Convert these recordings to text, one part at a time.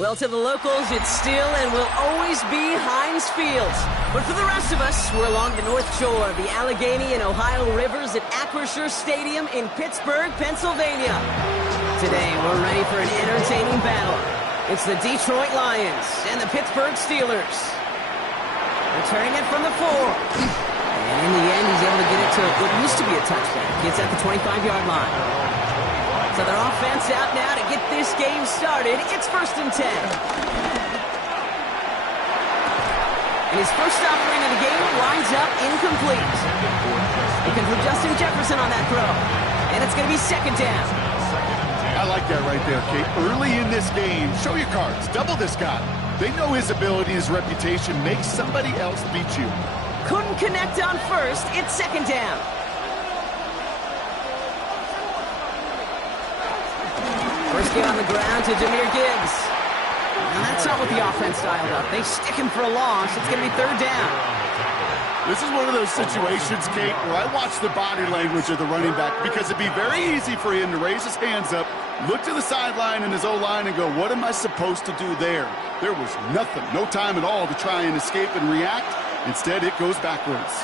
Well, to the locals, it's still and will always be Heinz Field. But for the rest of us, we're along the north shore of the Allegheny and Ohio rivers at Acrisure Stadium in Pittsburgh, Pennsylvania. Today, we're ready for an entertaining battle. It's the Detroit Lions and the Pittsburgh Steelers. Returning it from the 4. And in the end, he's able to get it to what used to be a touchback. Gets at the 25-yard line. So their offense out now to get this game started. It's 1st and 10. And his first offering of the game winds up incomplete. Looking for Justin Jefferson on that throw. And it's going to be 2nd down. I like that right there, Kate. Early in this game, show your cards. Double this guy. They know his ability, his reputation. Make somebody else beat you. Couldn't connect on first. It's 2nd down. First get on the ground to Jahmyr Gibbs. Now that's not what the offense dialed up. They stick him for a loss. It's going to be 3rd down. This is one of those situations, Kate, where I watch the body language of the running back because it'd be very easy for him to raise his hands up, look to the sideline and his O-line and go, what am I supposed to do there? There was nothing, no time at all to try and escape and react. Instead, it goes backwards.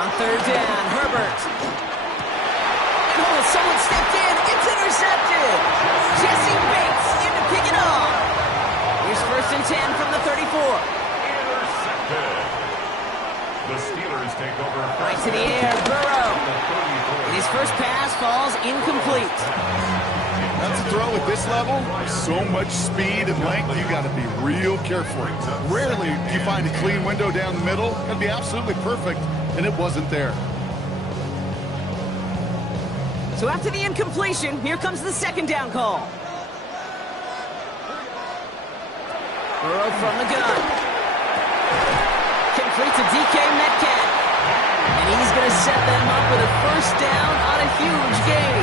On 3rd down, Herbert. And someone stepped in. It's intercepted. Jesse Bates in to pick it off. Here's 1st and 10 from the 34. Intercepted. The Steelers take over. Right to the air, Burrow. And his first pass falls incomplete. That's a throw at this level. So much speed and length, you got to be real careful. Rarely do you find a clean window down the middle. That'd be absolutely perfect, and it wasn't there. So after the incompletion, here comes the 2nd down call. Burrow from the gun. Complete to DK Metcalf. And he's going to set them up with a 1st down on a huge gain.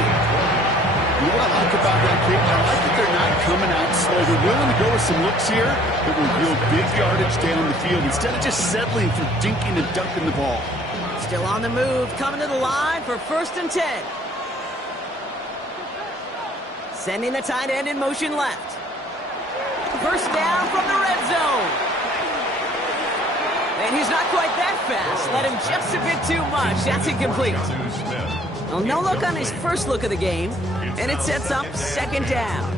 You know what I like about that, Kate? I like that they're not coming out slow. They're willing to go with some looks here that will yield big yardage down the field instead of just settling for dinking and dunking the ball. Still on the move, coming to the line for 1st and 10. Sending the tight end in motion left. 1st down from the red zone. And he's not quite that fast. Let him just a bit too much. That's incomplete. Well, no look on his first look of the game. And it sets up 2nd down.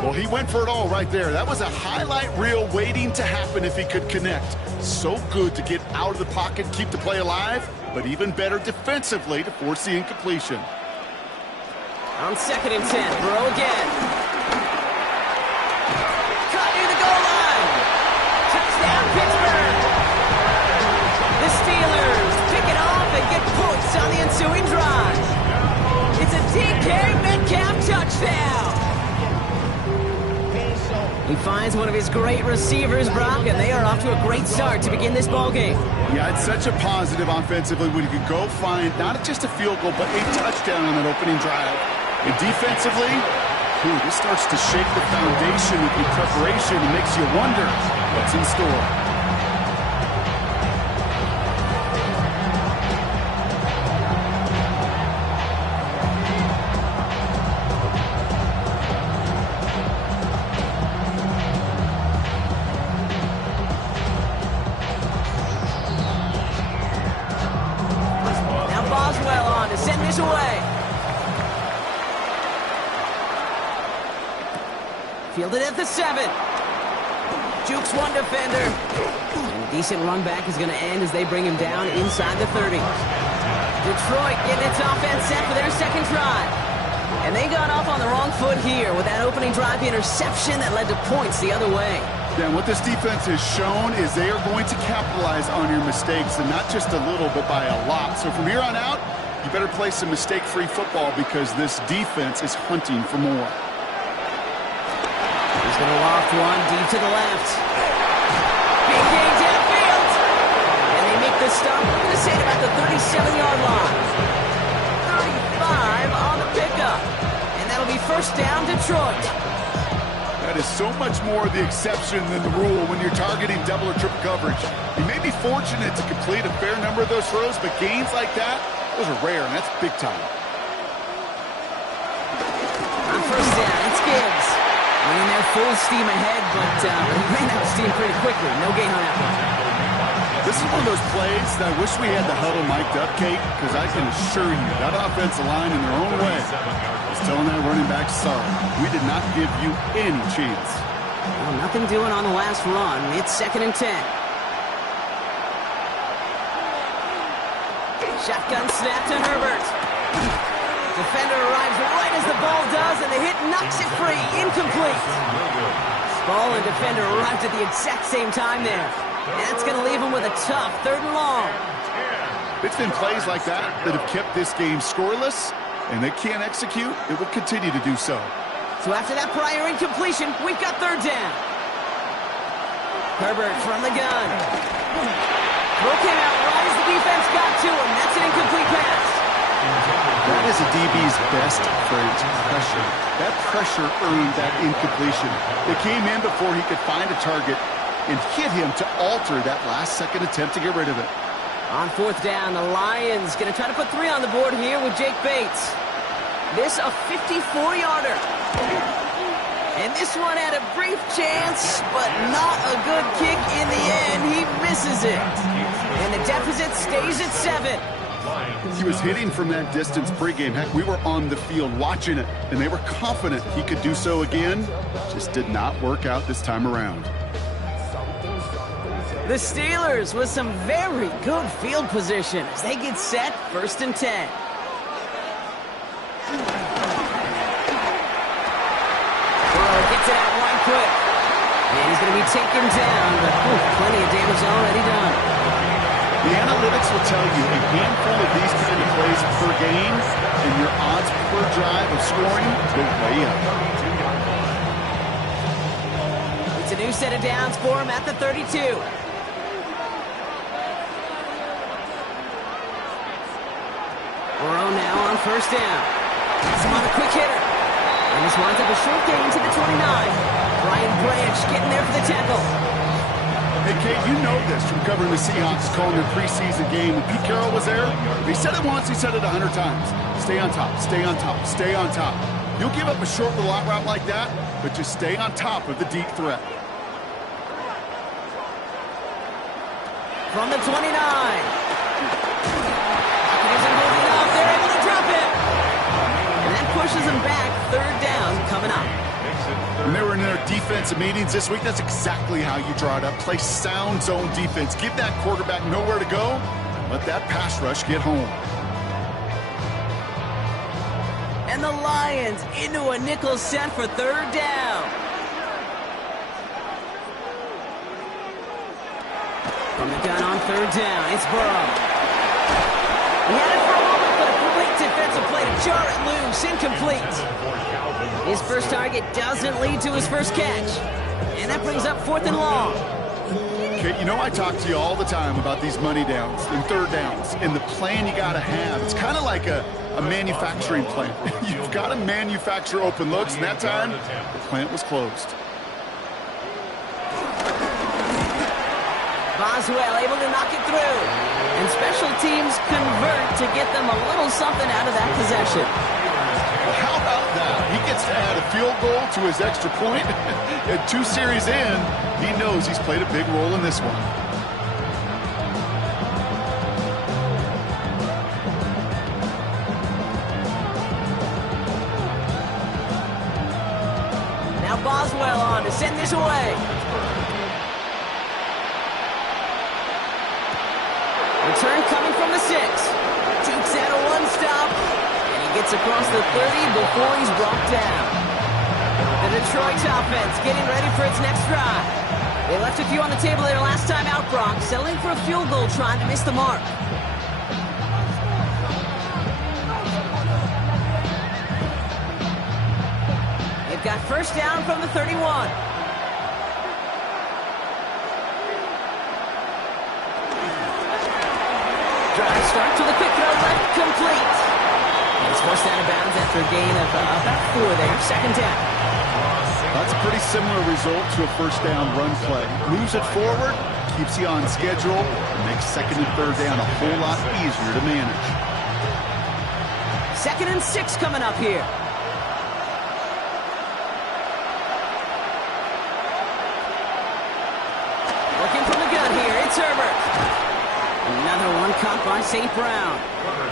Well, he went for it all right there. That was a highlight reel waiting to happen if he could connect. So good to get out of the pocket, keep the play alive, but even better defensively to force the incompletion. On 2nd and 10, Burrow again. Cut near the goal line. Touchdown, Pittsburgh. The Steelers pick it off and get points on the ensuing drive. It's a DK Metcalf touchdown. He finds one of his great receivers, Brock, and they are off to a great start to begin this ball game. Yeah, it's such a positive offensively when you can go find not just a field goal, but a touchdown on that opening drive. And defensively, this starts to shake the foundation with the preparation and makes you wonder what's in store. Now Boswell on to send this away. Fielded at the 7. Jukes one defender. And a decent run back is going to end as they bring him down inside the 30. Detroit getting its offense set for their 2nd drive. And they got off on the wrong foot here with that opening drive interception that led to points the other way. Yeah, and what this defense has shown is they are going to capitalize on your mistakes, and not just a little, but by a lot. So from here on out, you better play some mistake-free football because this defense is hunting for more. He's going to loft one deep to the left. Big gain downfield. And they make the stop. I'm going to say it about the 37-yard line. 35 on the pickup. And that'll be 1st down, Detroit. That is so much more the exception than the rule when you're targeting double or triple coverage. You may be fortunate to complete a fair number of those throws, but gains like that, those are rare, and that's big time. On 1st down, it's Gibbs. Running there full steam ahead, but he ran out of steam pretty quickly. No gain on that one. This is one of those plays that I wish we had the huddle mic'd up, Kate, because I can assure you that offensive line in their own way is telling that running back, sorry, we did not give you any chance. Well, nothing doing on the last run. It's 2nd and 10. Shotgun snap to Herbert. Defender arrives right as the ball does, and the hit knocks it free. Incomplete. Ball and defender arrived at the exact same time there. And that's going to leave him with a tough 3rd and long. It's been plays like that that have kept this game scoreless, and they can't execute. It will continue to do so. So after that prior incompletion, we've got 3rd down. Herbert from the gun. Throw came out right as the defense got to him. That's an incomplete pass. That is a DB's best friend, pressure. That pressure earned that incompletion. They came in before he could find a target and hit him to alter that last-second attempt to get rid of it. On 4th down, the Lions going to try to put 3 on the board here with Jake Bates. This a 54-yarder. And this one had a brief chance, but not a good kick in the end. He misses it. And the deficit stays at 7. He was hitting from that distance pregame. Heck, we were on the field watching it, and they were confident he could do so again. Just did not work out this time around. The Steelers with some very good field position as they get set 1st and 10. Burrow gets it out one quick. And he's going to be taken down, but plenty of damage already done. The analytics will tell you a handful of these kind of plays per game, and your odds per drive of scoring go way up. It's a new set of downs for him at the 32. Burrow now on 1st down. He's on a quick hitter. And this winds up a short gain to the 29. Brian Branch getting there for the tackle. Hey, Kate, you know this from covering the Seahawks, calling their preseason game. When Pete Carroll was there, he said it once, he said it 100 times. Stay on top, stay on top, stay on top. You'll give up a short little out route like that, but just stay on top of the deep threat. From the 29. Isn't holding off. They're able to drop it. And that pushes him back. 3rd down coming up. When they were in their defensive meetings this week, that's exactly how you draw it up. Play sound zone defense. Give that quarterback nowhere to go. Let that pass rush get home. And the Lions into a nickel set for 3rd down. From the gun on 3rd down, it's Burrow. He had it for a moment, but a great defensive play to jar it loose. Incomplete. His first target doesn't lead to his first catch. And that brings up 4th and long. Okay, you know I talk to you all the time about these money downs and 3rd downs and the plan you got to have. It's kind of like a manufacturing plant. You've got to manufacture open looks, and that time the plant was closed. Boswell able to knock it through. And special teams convert to get them a little something out of that possession. Well, how about that? He gets to add a field goal to his extra point. And 2 series in, he knows he's played a big role in this one. Now Boswell on to send this away. Return coming from the 6. Jukes out a 1-stop. And he gets across the 30 before he's brought down. The Detroit offense getting ready for its next drive. They left a few on the table their last time out, Brock, settling for a field goal trying to miss the mark. They've got 1st down from the 31. Drive start to the quick throw left, complete. And it's forced out of bounds after a gain of about 4 there. 2nd down. That's a pretty similar result to a 1st down run play. Moves it forward, keeps you on schedule, and makes 2nd and 3rd down a whole lot easier to manage. 2nd and 6 coming up here. out here. It's Herbert. Another one caught by St. Brown.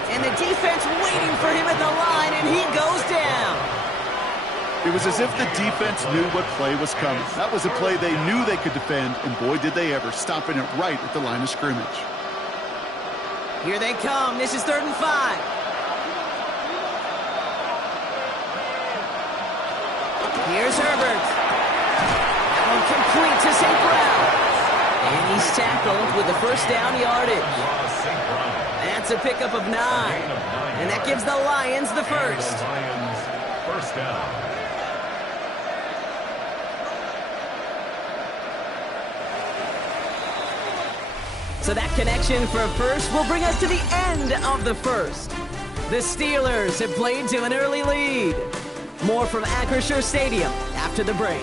And the defense waiting for him at the line, and he goes down. It was as if the defense knew what play was coming. That was a play they knew they could defend, and boy, did they ever, stopping it right at the line of scrimmage. Here they come. This is 3rd and 5. Here's Herbert. That one complete to St. Brown. And he's tackled with the first down yardage. That's a pickup of 9. And that gives the Lions the first. First down. So that connection for a first will bring us to the end of the first. The Steelers have played to an early lead. More from Acrisure Stadium after the break.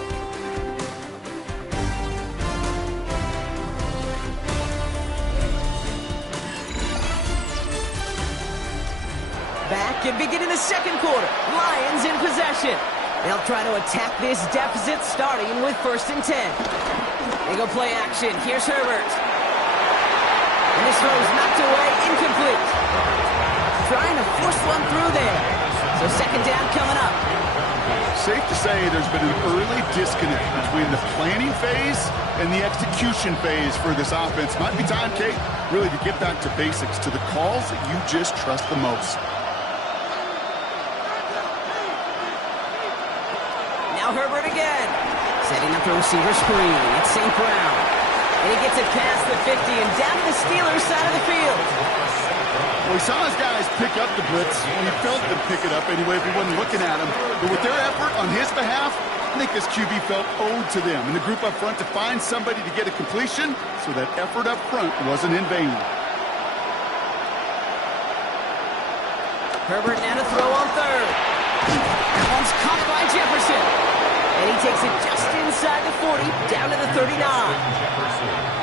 Back and beginning the second quarter. Lions in possession. They'll try to attack this deficit starting with 1st and 10. They go play action. Here's Herbert. And this throw's knocked away, incomplete. Trying to force one through there. So 2nd down coming up. Safe to say there's been an early disconnect between the planning phase and the execution phase for this offense. Might be time, Kate, really to get back to basics, to the calls that you just trust the most. Now Herbert again. Setting up the receiver screen. It's St. Brown. And he gets it past the 50 and down to the Steelers' side of the field. Well, he saw his guys pick up the blitz, and he felt them pick it up anyway if he wasn't looking at him. But with their effort on his behalf, I think this QB felt owed to them and the group up front to find somebody to get a completion, so that effort up front wasn't in vain. Herbert now to throw on 3rd. That one's caught by Jefferson. And he takes it just inside the 40, down to the 39.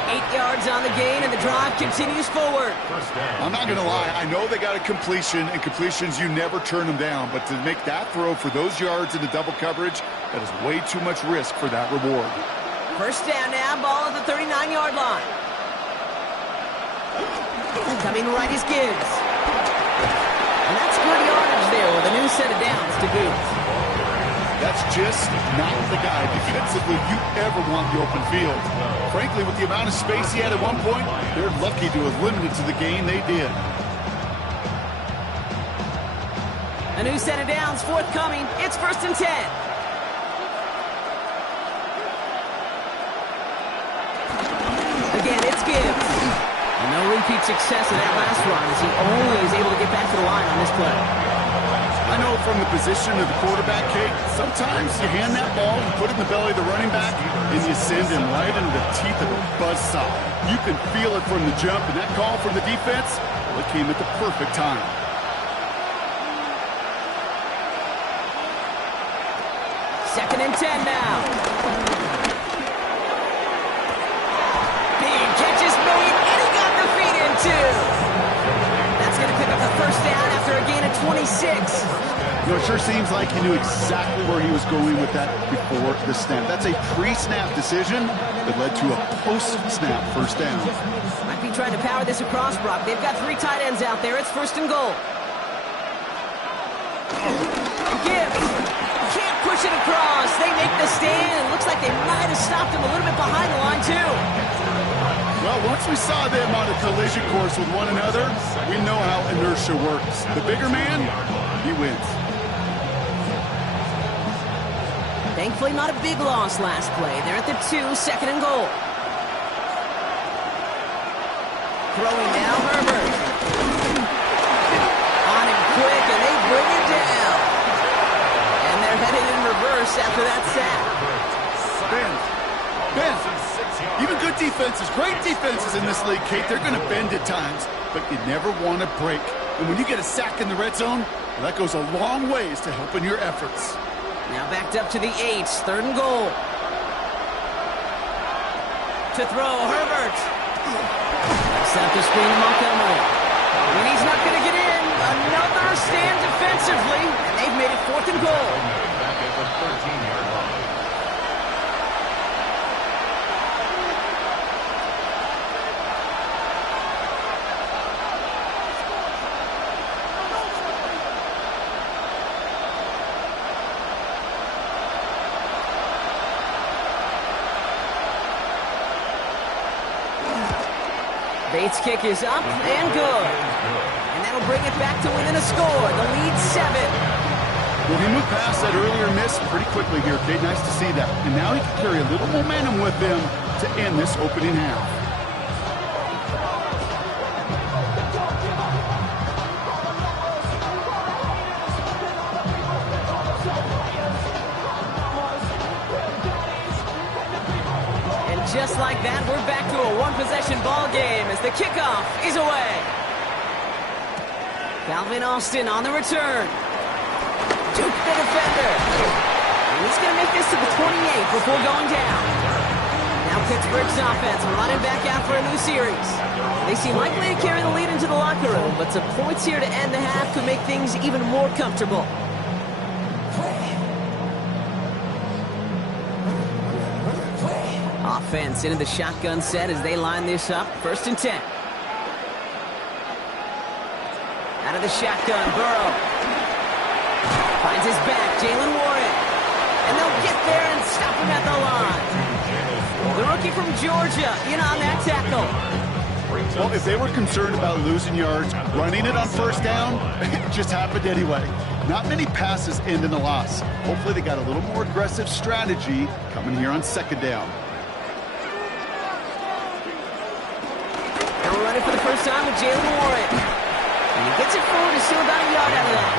8 yards on the gain, and the drive continues forward. I'm not going to lie. I know they got a completion, and completions, you never turn them down. But to make that throw for those yards into double coverage, that is way too much risk for that reward. 1st down now, ball at the 39-yard line. Coming right is Gibbs. And that's good yardage there with a new set of downs to boot. That's just not the guy defensively you ever want in the open field. Frankly, with the amount of space he had at one point, they're lucky to have limited to the gain they did. A new set of downs forthcoming. It's 1st and 10. Again, it's Gibbs. And no repeat success in that last run as he only is able to get back to the line on this play. I know from the position of the quarterback, Kate, sometimes you hand that ball, you put it in the belly of the running back, and you send him right into the teeth of a buzzsaw. You can feel it from the jump, and that call from the defense, well, it came at the perfect time. Second and 10 now. Big catch is made, and he got the feet in too. That's going to pick up the 1st down after a gain of 26. You know, it sure seems like he knew exactly where he was going with that before the snap. That's a pre-snap decision that led to a post-snap 1st down. Might be trying to power this across, Brock. They've got 3 tight ends out there. It's 1st and goal. Gibbs can't push it across. They make the stand. It looks like they might have stopped him a little bit behind the line, too. Well, once we saw them on a collision course with one another, we know how inertia works. The bigger man, he wins. Thankfully, not a big loss last play. They're at the 2, 2nd and goal. Throwing now, Herbert. On him quick, and they bring it down. And they're headed in reverse after that sack. Ben, even good defenses, great defenses in this league, Kate, they're going to bend at times, but you never want to break. And when you get a sack in the red zone, well, that goes a long ways to helping your efforts. Now backed up to the 8, 3rd and goal. To throw, Herbert. Set up the screen to Montgomery. And he's not going to get in. Another stand defensively. And they've made it 4th and goal. Back at the 13-yard line. 1 Bates' kick is up and good. And that'll bring it back to within a score. The lead 7. Well, he moved past that earlier miss pretty quickly here, Kate. Nice to see that. And now he can carry a little momentum with him to end this opening half. Just like that, we're back to a one-possession ball game as the kickoff is away. Calvin Austin on the return. Juke the defender. And he's going to make this to the 28 before going down. Now Pittsburgh's offense running back out for a new series. They seem likely to carry the lead into the locker room, but some points here to end the half could make things even more comfortable. Offense into the shotgun set as they line this up. 1st and 10. Out of the shotgun, Burrow. Finds his back, Jalen Warren. And they'll get there and stop him at the line. The rookie from Georgia in on that tackle. Well, if they were concerned about losing yards, running it on 1st down, it just happened anyway. Not many passes end in a loss. Hopefully they got a little more aggressive strategy coming here on 2nd down. Running for the first time with Jalen Warren. And he gets it forward to still about a yard out of that.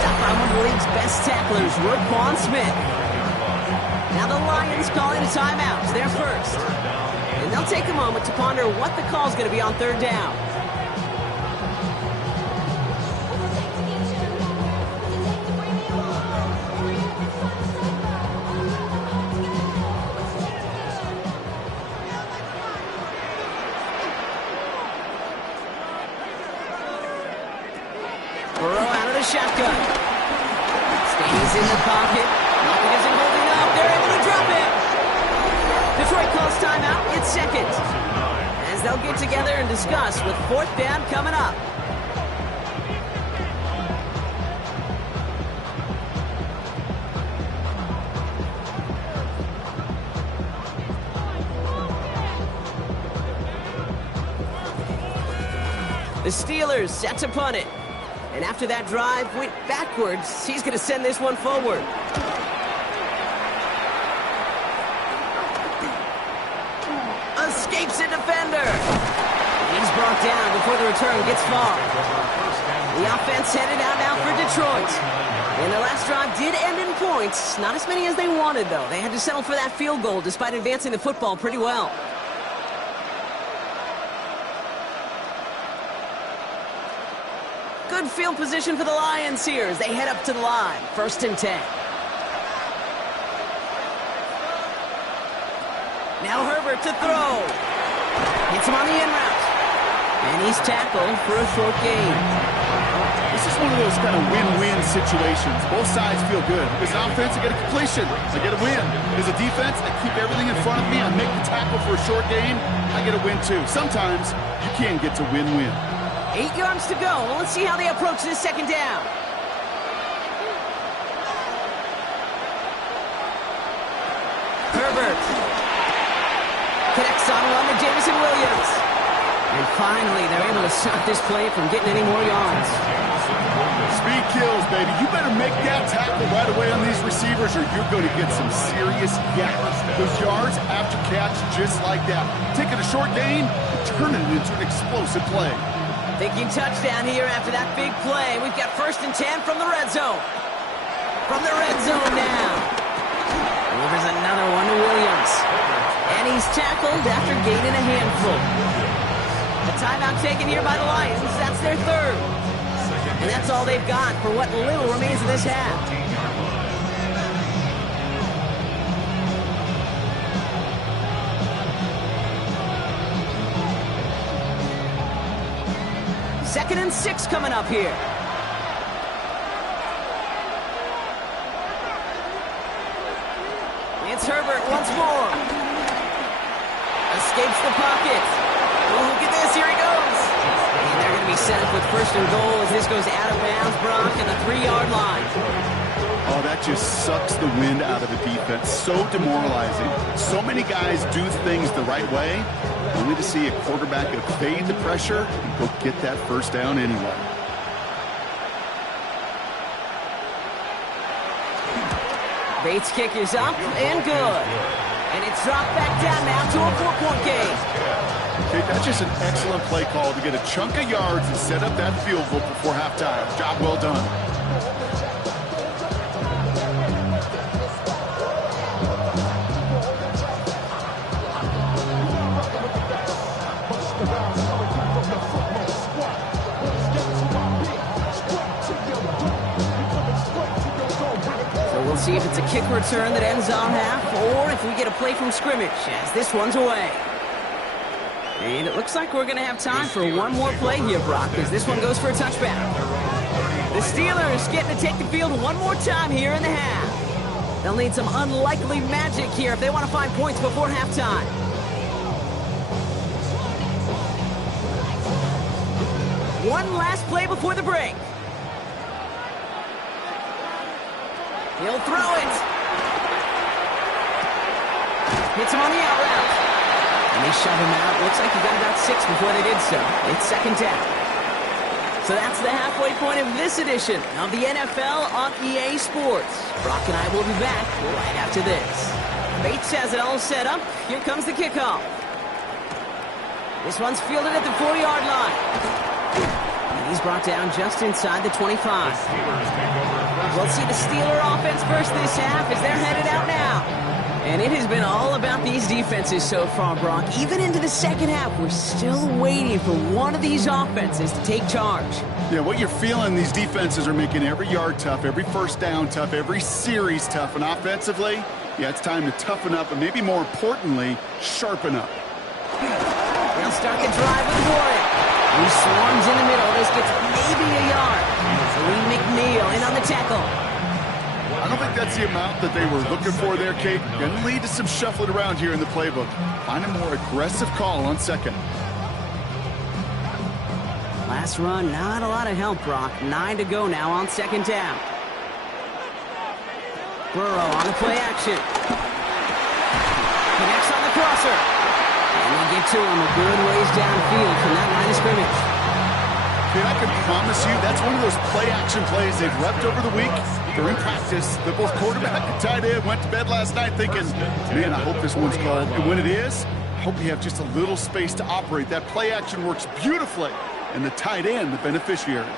Stopped by one of the league's best tacklers, Roquan Smith. Now the Lions calling a timeout. They're first. And they'll take a moment to ponder what the call's going to be on 3rd down. Shotgun. Stays in the pocket. Nothing isn't holding up. They're able to drop it. Detroit calls timeout. It's 2nd. As they'll get together and discuss with 4th down coming up. The Steelers set to punt it. And after that drive went backwards, he's going to send this one forward. Escapes a defender. He's brought down before the return gets far. The offense headed out now for Detroit. And their last drive did end in points. Not as many as they wanted, though. They had to settle for that field goal despite advancing the football pretty well. Good field position for the Lions here as they head up to the line. 1st and 10. Now Herbert to throw. Hits him on the in route. And he's tackled for a short gain. This is one of those kind of win-win situations. Both sides feel good. As an offense, I get a completion. I get a win. As a defense, I keep everything in front of me. I make the tackle for a short gain. I get a win, too. Sometimes you can get to win-win. 8 yards to go. Well, let's see how they approach this 2nd down. Herbert connects on one to Jameson Williams. And finally, they're able to stop this play from getting any more yards. Speed kills, baby. You better make that tackle right away on these receivers or you're going to get some serious gaps. Those yards after catch just like that. Taking a short gain and turning it into an explosive play. Thinking touchdown here after that big play. We've got 1st and 10 from the red zone. From the red zone now. Delivers another one to Williams. And he's tackled after gaining a handful. A timeout taken here by the Lions. That's their 3rd. And that's all they've got for what little remains of this half. Second and 6 coming up here. It's Herbert once more. Escapes the pocket. Oh, look at this. Here he goes. And they're going to be set up with 1st and goal as this goes out of bounds, Brock, at the 3-yard line. Oh, that just sucks the wind out of a defense. So demoralizing. So many guys do things the right way, only to see a quarterback evade the pressure and go get that first down anyway. Bates' kick is up and good. And it's dropped back down now to a 4-point game. Okay, that's just an excellent play call to get a chunk of yards and set up that field goal before halftime. Job well done. We'll see if it's a kick return that ends on half, or if we get a play from scrimmage, as this one's away. And it looks like we're going to have time for one more play here, Brock, as this one goes for a touchback. The Steelers getting to take the field one more time here in the half. They'll need some unlikely magic here if they want to find points before halftime. One last play before the break. He'll throw it. Hits him on the out route. And they shove him out. Looks like he got about 6 before they did so. It's second down. So that's the halfway point of this edition of the NFL on EA Sports. Brock and I will be back right after this. Bates has it all set up. Here comes the kickoff. This one's fielded at the 4-yard line. And he's brought down just inside the 25. We'll see the Steeler offense first this half as they're headed out now. And it has been all about these defenses so far, Brock. Even into the second half, we're still waiting for one of these offenses to take charge. Yeah, what you're feeling, these defenses are making every yard tough, every first down tough, every series tough. And offensively, yeah, it's time to toughen up and maybe more importantly, sharpen up. They'll start the drive with Warren. He swarms in the middle. This gets maybe a yard. Lee McNeil in on the tackle. I don't think that's the amount that they were looking for there, Kate. Going to lead to some shuffling around here in the playbook. Find a more aggressive call on second. Last run, not a lot of help, Brock. 9 to go now on second down. Burrow on the play action. Connects on the crosser. And they get to him a good ways downfield from that line of scrimmage. And I can promise you that's one of those play-action plays they've repped over the week during practice. The both quarterback and tight end went to bed last night thinking, man, I hope this one's called. And when it is, I hope you have just a little space to operate. That play-action works beautifully, and the tight end, the beneficiary.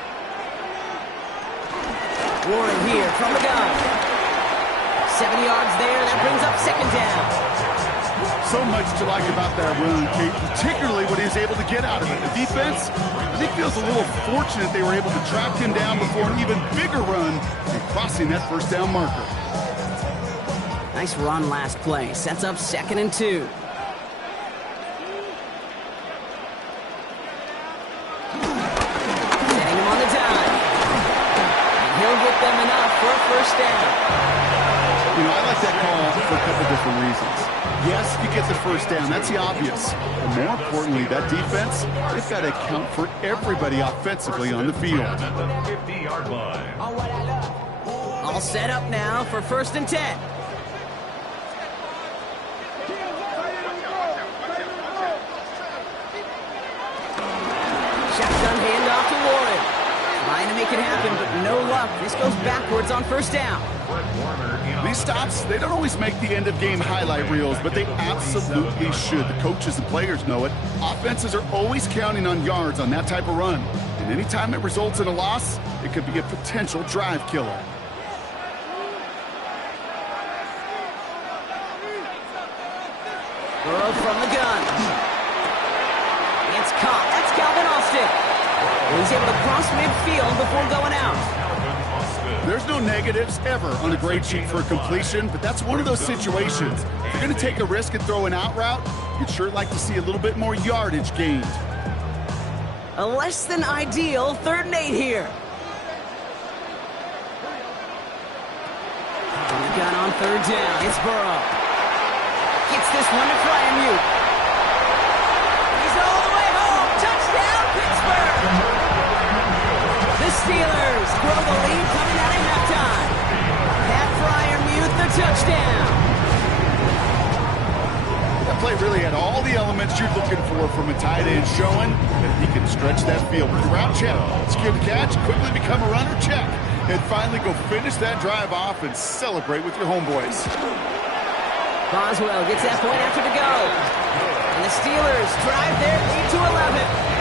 Warren here from the gun. 7 yards there, that brings up second down. So much to like about that run, Kate, particularly what he was able to get out of it. The defense, I think, feels a little fortunate they were able to track him down before an even bigger run and crossing that first down marker. Nice run last play. Sets up 2nd and 2. Setting him on the dime. And he'll get them enough for a first down. You know, I like that call for a couple different reasons. Yes, you get the first down. That's the obvious. But more importantly, that defense, they've got to account for everybody offensively on the field. 50-yard line. All set up now for 1st and 10. Shotgun handoff to Warren. Trying to make it happen, but no luck. This goes backwards on 1st down. These stops, they don't always make the end-of-game highlight reels, but they absolutely should. The coaches and players know it. Offenses are always counting on yards on that type of run. And anytime it results in a loss, it could be a potential drive killer. Burrow from the gun. It's caught. That's Calvin Austin. He's able to cross midfield before going out. There's no negatives ever on a grade sheet for a completion, but that's one of those situations. If you're going to take a risk and throw an out route, you'd sure like to see a little bit more yardage gained. A less than ideal 3rd and 8 here. From the gun on 3rd down, it's Burrow. Gets this one to Freiermuth. He's all the way home. Touchdown, Pittsburgh! The Steelers grow the lead coming out at halftime. touchdown. That play really had all the elements you're looking for from a tight end, showing that he can stretch that field. With the route, check. Secure the catch, quickly become a runner, check. And finally go finish that drive off and celebrate with your homeboys. Boswell gets that point after to go. And the Steelers drive their lead to 11.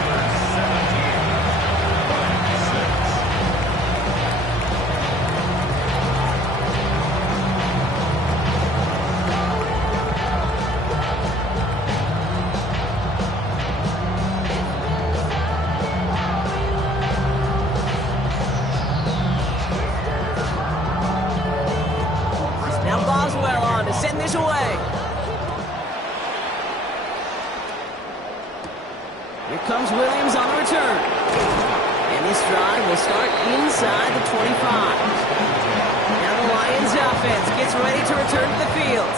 Comes Williams on the return. And this drive will start inside the 25. Now the Lions offense gets ready to return to the field.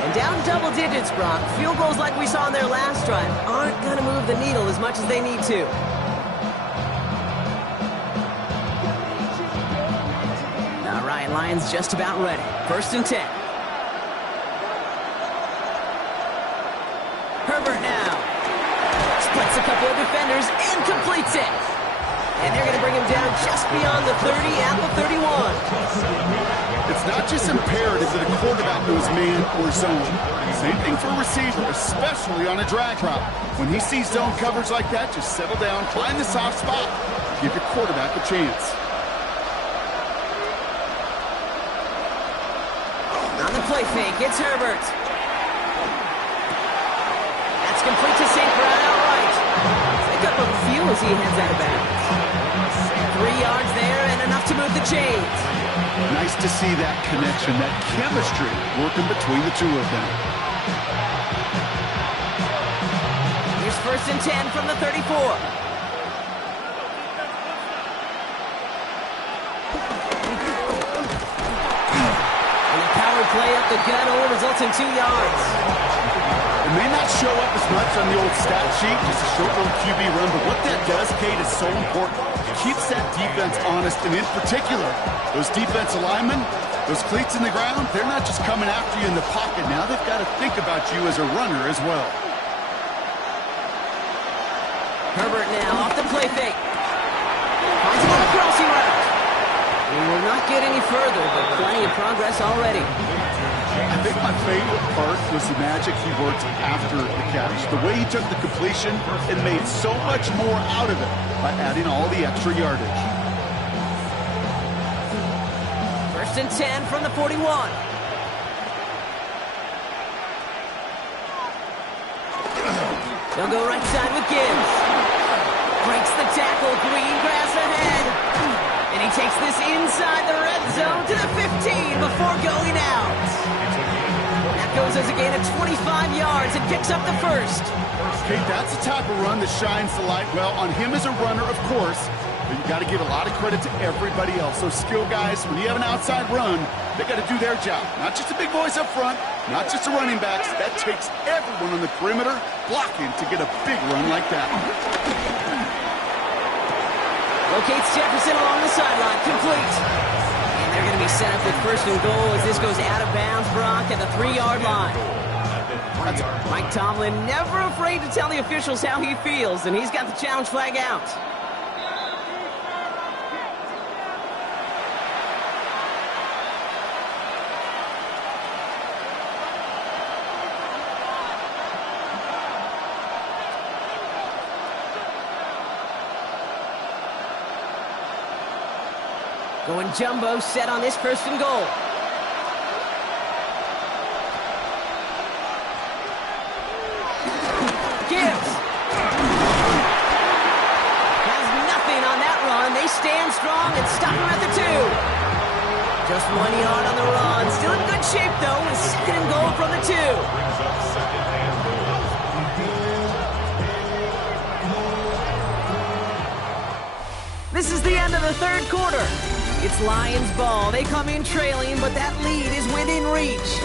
And down double digits, Brock. Field goals like we saw in their last drive aren't going to move the needle as much as they need to. All right, Lions just about ready. 1st and 10. Herbert now. Splits a couple of defenders and completes it. And they're going to bring him down just beyond the 30 at the 31. It's not just imperative that a quarterback knows man or zone. Same thing for a receiver, especially on a drag route. When he sees zone coverage like that, just settle down, find the soft spot, give your quarterback a chance. On the play fake, it's Herbert. That's complete to St. Brown. Pick up a few as he heads out of bounds. 3 yards there and enough to move the chains. Nice to see that connection, that chemistry working between the two of them. Here's 1st and 10 from the 34. And a power play up the gut only results in 2 yards. It may not show up as much on the old stat sheet, just a short little QB run, but what that does, Kate, is so important. It keeps that defense honest, and in particular, those defensive linemen, those cleats in the ground, they're not just coming after you in the pocket. Now they've got to think about you as a runner as well. Herbert now off the play fake. Finds him on the crossing route. We will not get any further, but plenty of progress already. I think my favorite part was the magic he worked after the catch. The way he took the completion and made so much more out of it by adding all the extra yardage. 1st and 10 from the 41. They'll go right side with Gibbs. Breaks the tackle, green grass ahead. And he takes this inside the red zone to the 15 before going out. That goes as a gain of 25 yards and picks up the 1st. Kate, that's the type of run that shines the light well on him as a runner, of course, but you got to give a lot of credit to everybody else. Those skill guys, when you have an outside run, they got to do their job. Not just the big boys up front, not just the running backs. That takes everyone on the perimeter blocking to get a big run like that. Locates Jefferson along the sideline, complete. And they're going to be set up with 1st and goal as this goes out of bounds, Brock, at the 3-yard line. Mike Tomlin never afraid to tell the officials how he feels, and he's got the challenge flag out. Going jumbo set on this 1st and goal. Gibbs has nothing on that run. They stand strong and stop him at the 2. Just 1 yard on the run. Still in good shape, though, with 2nd and goal from the 2. This is the end of the 3rd quarter. It's Lions ball. They come in trailing, but that lead is within reach.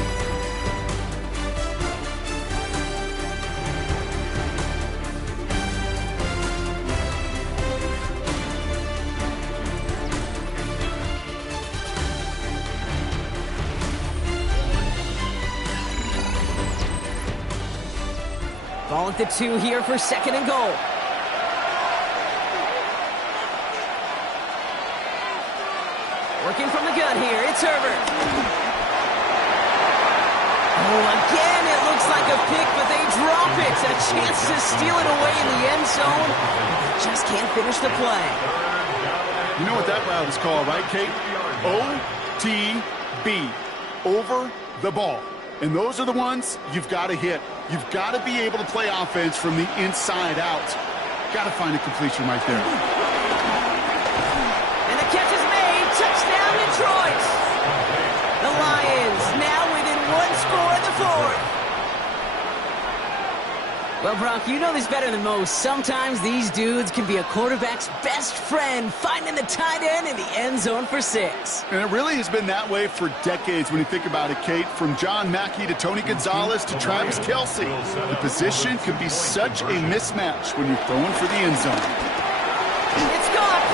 Ball at the 2 here for second and goal. Working from the gun here, it's Herbert. Oh, again, it looks like a pick, but they drop it. A chance to steal it away in the end zone. Just can't finish the play. You know what that route is called, right, Kate? OTB, over the ball. And those are the ones you've got to hit. You've got to be able to play offense from the inside out. Got to find a completion right there. And the catch is made. Touchdown, Detroit. The Lions now within 1 score in the 4th. Well, Brock, you know this better than most. Sometimes these dudes can be a quarterback's best friend, finding the tight end in the end zone for 6. And it really has been that way for decades when you think about it, Kate. From John Mackey to Tony Gonzalez to Travis Kelce. The position can be such a mismatch when you're throwing for the end zone. It's gone.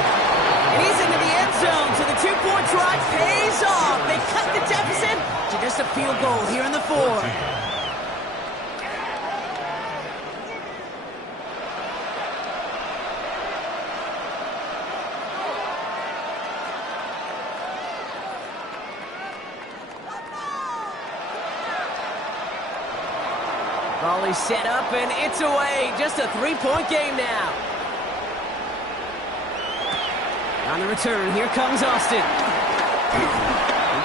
And he's into the end zone, so the 2-point try pays off. They cut the deficit to just a field goal here in the 4th. Ball is set up, and it's away. Just a 3-point game now. On the return, here comes Austin.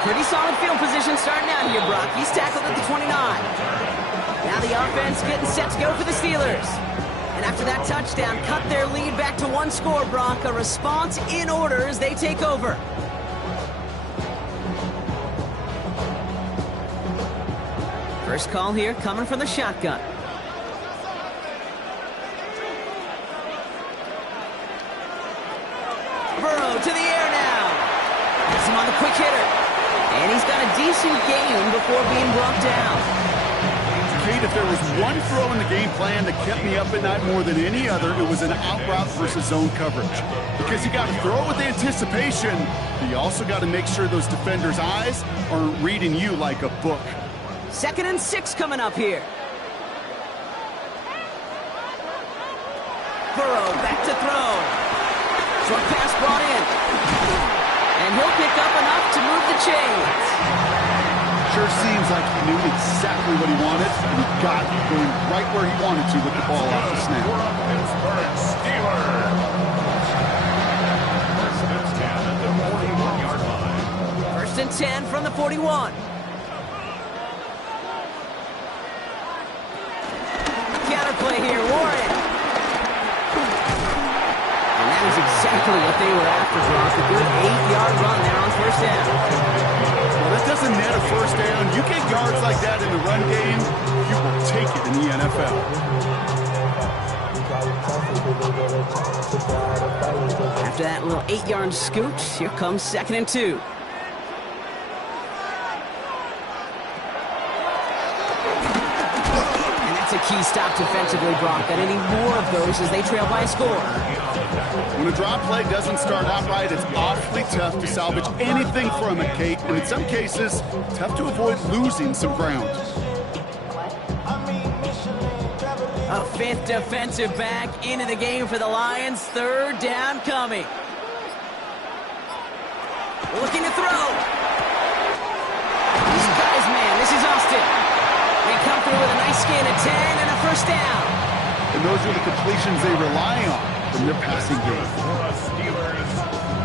Pretty solid field position starting out here, Brock. He's tackled at the 29. Now the offense getting set to go for the Steelers. And after that touchdown, cut their lead back to 1 score, Brock. A response in order as they take over. First call here coming from the shotgun. Burrow to the air now. Gets him on the quick hitter. And he's got a decent gain before being brought down. Kate, if there was one throw in the game plan that kept me up at night more than any other, it was an out route versus zone coverage. Because you got to throw it with anticipation, but you also got to make sure those defenders' eyes aren't reading you like a book. 2nd and 6 coming up here. Burrow back to throw. Short pass brought in. And he'll pick up enough to move the chains. Sure seems like he knew exactly what he wanted, and he got it going right where he wanted to with the ball off the snap. Pittsburgh Steelers. First and 10 at the 41-yard line. First and 10 from the 41. Counterplay here, Warren. And that is exactly what they were after, Brock. A good 8-yard run there on first down. Well, that doesn't net a first down. You get yards like that in the run game, you will take it in the NFL. After that little 8-yard scoot, here comes 2nd and 2. A key stop defensively, Brock. Got any more of those as they trail by a score. When a drop play doesn't start out right, it's awfully tough to salvage anything from it, Kate, and in some cases, tough to avoid losing some ground. A 5th defensive back into the game for the Lions. 3rd down coming. Looking to throw. He's got his man. This is Austin. They come through with a nice gain of 10 and a first down. And those are the completions they rely on in their passing game. Steelers,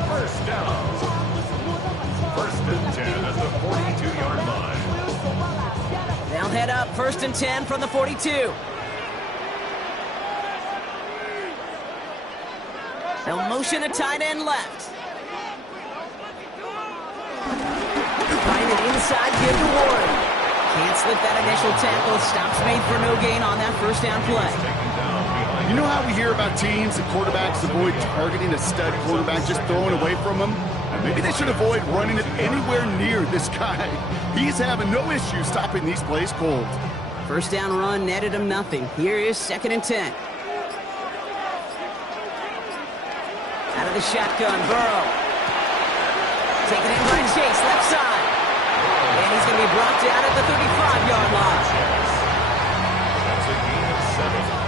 first down. First and 10 at the 42-yard line. They'll head up 1st and 10 from the 42. They'll motion a tight end left. Find an inside give to Warren. Can't slip that initial tackle. Stops made for no gain on that first down play. You know how we hear about teams and quarterbacks avoid targeting a stud quarterback, just throwing away from him? Maybe they should avoid running it anywhere near this guy. He's having no issue stopping these plays cold. First down run netted him nothing. Here is 2nd and 10. Out of the shotgun, Burrow. Taken in by Chase, left side. And he's going to be brought down at the 35-yard line. That's a gain of 7.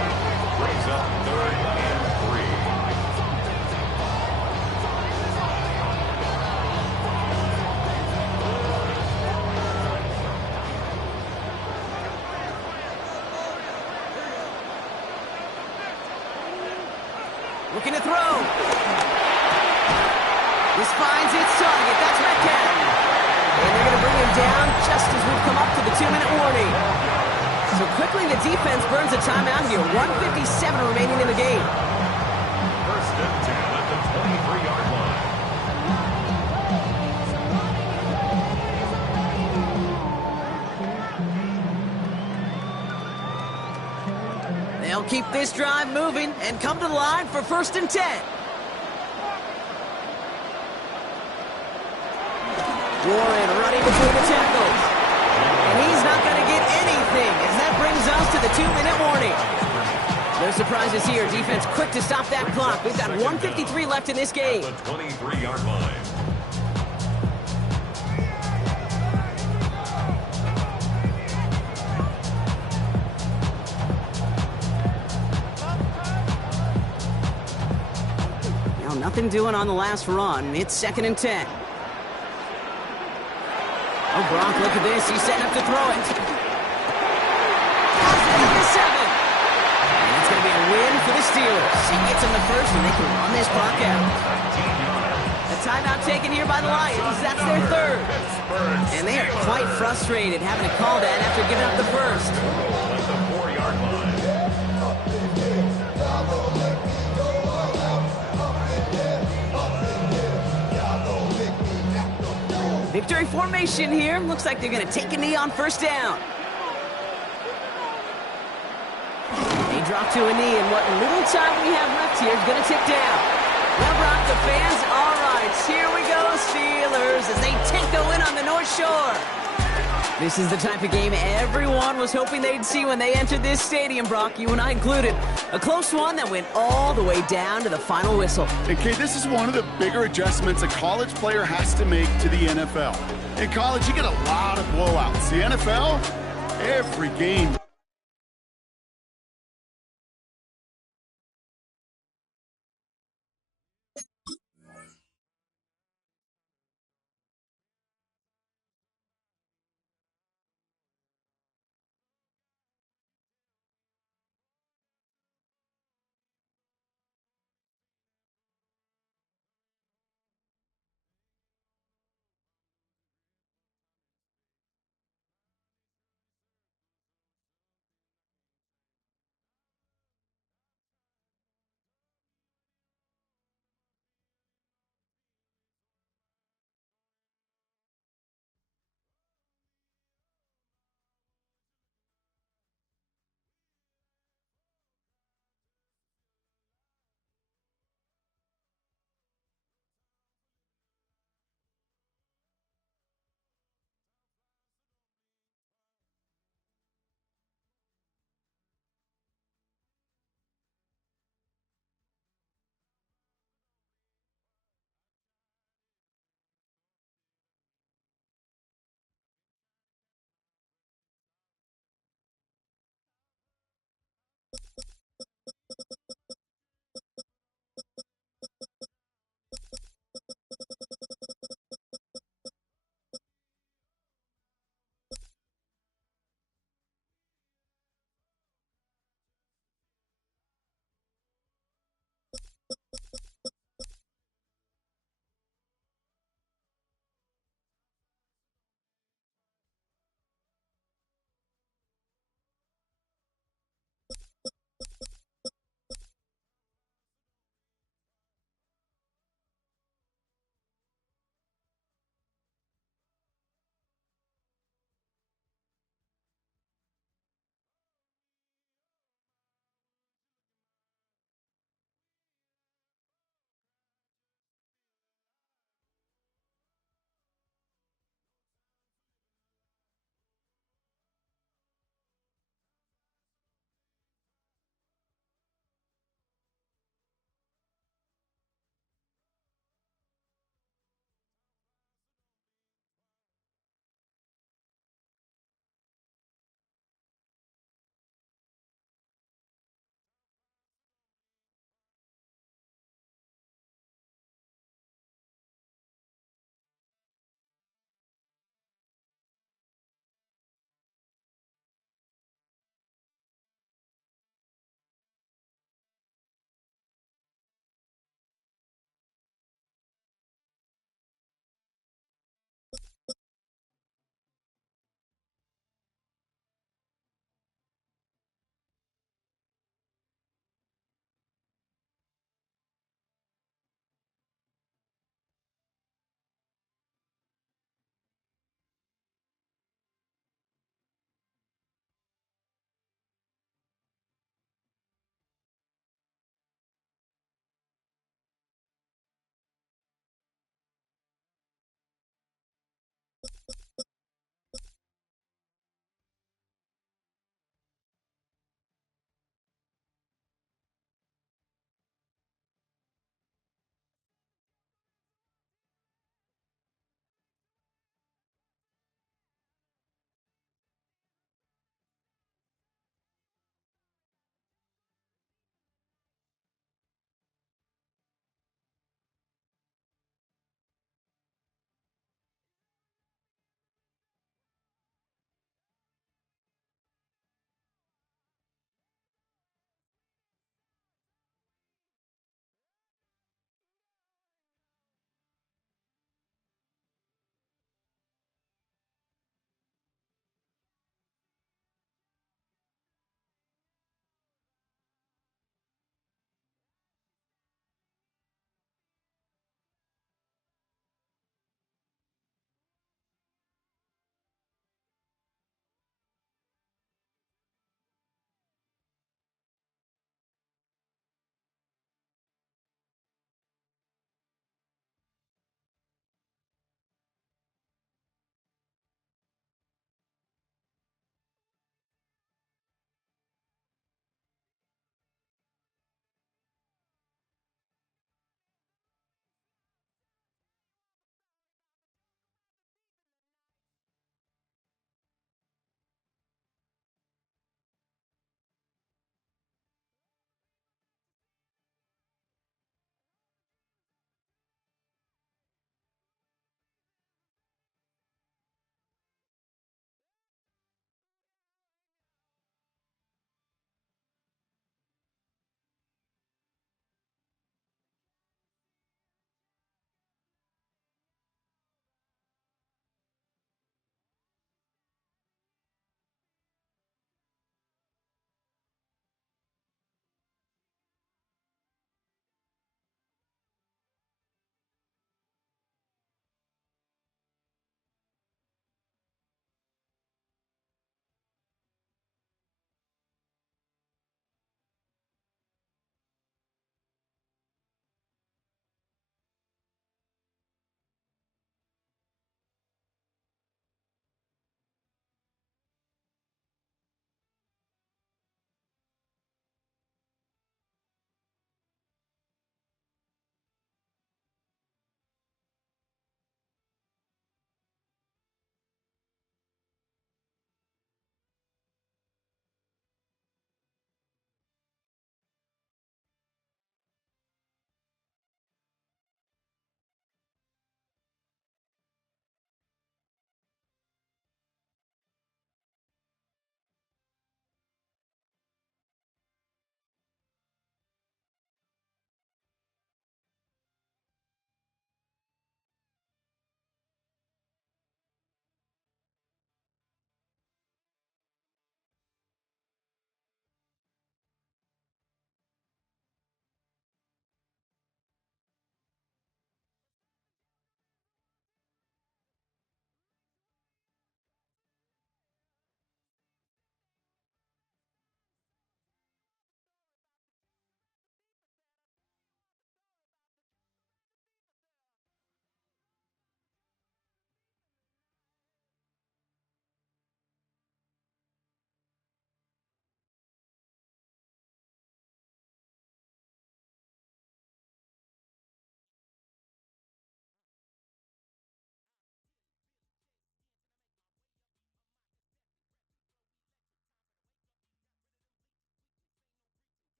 Looking to throw. This finds its target. That's Metcalf. And they're going to bring him down just as we've come up to the 2-minute warning. So quickly the defense burns a timeout here. 1:57 remaining in the game. First and 10 at the 23-yard line. They'll keep this drive moving and come to the line for first and 10. Warren running between the tackles. And he's not going to get anything as that brings us to the 2-minute warning. No surprises here. Defense quick to stop that clock. We've got 1:53 left in this game. At the 23-yard line. Now nothing doing on the last run. It's second and 10. Oh, Gronk, look at this. He's setting up to throw it. At the 7. And it's going to be a win for the Steelers. He gets him the first, and they can run this clock out. A timeout taken here by the Lions. That's their third. And they are quite frustrated having to call that after giving up the first. At the 4-yard line. Victory formation here. Looks like they're going to take a knee on first down. They drop to a knee, and what little time we have left here is going to tick down. Well, Brock, the fans, all right, here we go, Steelers, as they take the win on the North Shore. This is the type of game everyone was hoping they'd see when they entered this stadium, Brock, you and I included. A close one that went all the way down to the final whistle. And Kate, this is one of the bigger adjustments a college player has to make to the NFL. In college, you get a lot of blowouts. The NFL, every game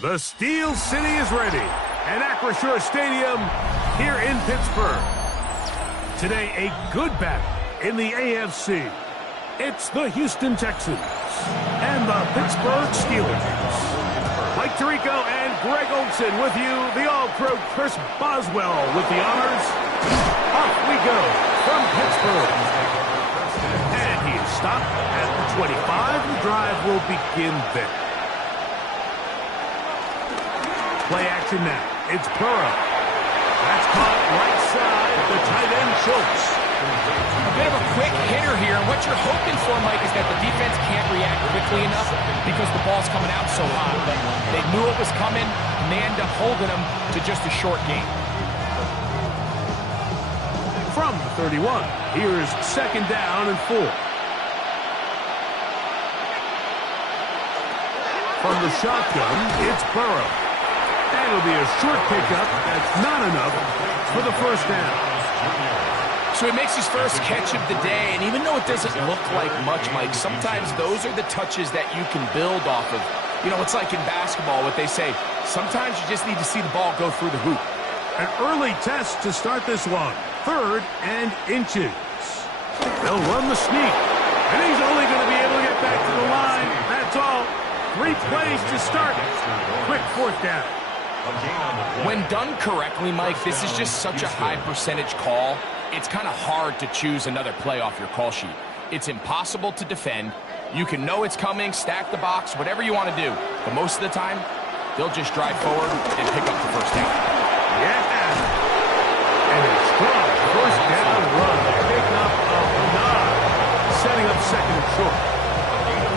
The Steel City is ready at Acrisure Stadium here in Pittsburgh. Today, a good battle in the AFC. It's the Houston Texans and the Pittsburgh Steelers. Mike Tirico and Greg Olsen with you, the All-Pro Chris Boswell with the honors. Off we go from Pittsburgh. And he is stopped at the 25. The drive will begin there. Play action now. It's Burrow. That's caught right side. The tight end, Schultz. A bit of a quick hitter here. What you're hoping for, Mike, is that the defense can't react quickly enough because the ball's coming out so hot. But they knew it was coming, and they end up holding them to just a short game. From the 31, here's second down and 4. From the shotgun, it's Burrow. And it'll be a short pickup. That's not enough for the first down. So he makes his first catch of the day, and even though it doesn't look like much, Mike, sometimes those are the touches that you can build off of. You know, it's like in basketball, what they say, sometimes you just need to see the ball go through the hoop. An early test to start this one. 3rd and inches. They'll run the sneak. And he's only going to be able to get back to the line. That's all. 3 plays to start. Quick 4th down. When done correctly, Mike, this is just such a high percentage call. It's kind of hard to choose another play off your call sheet. It's impossible to defend. You can know it's coming, stack the box, whatever you want to do. But most of the time, they'll just drive forward and pick up the first down. Yeah. And a strong first down run. Pick up of 9. Setting up second and short.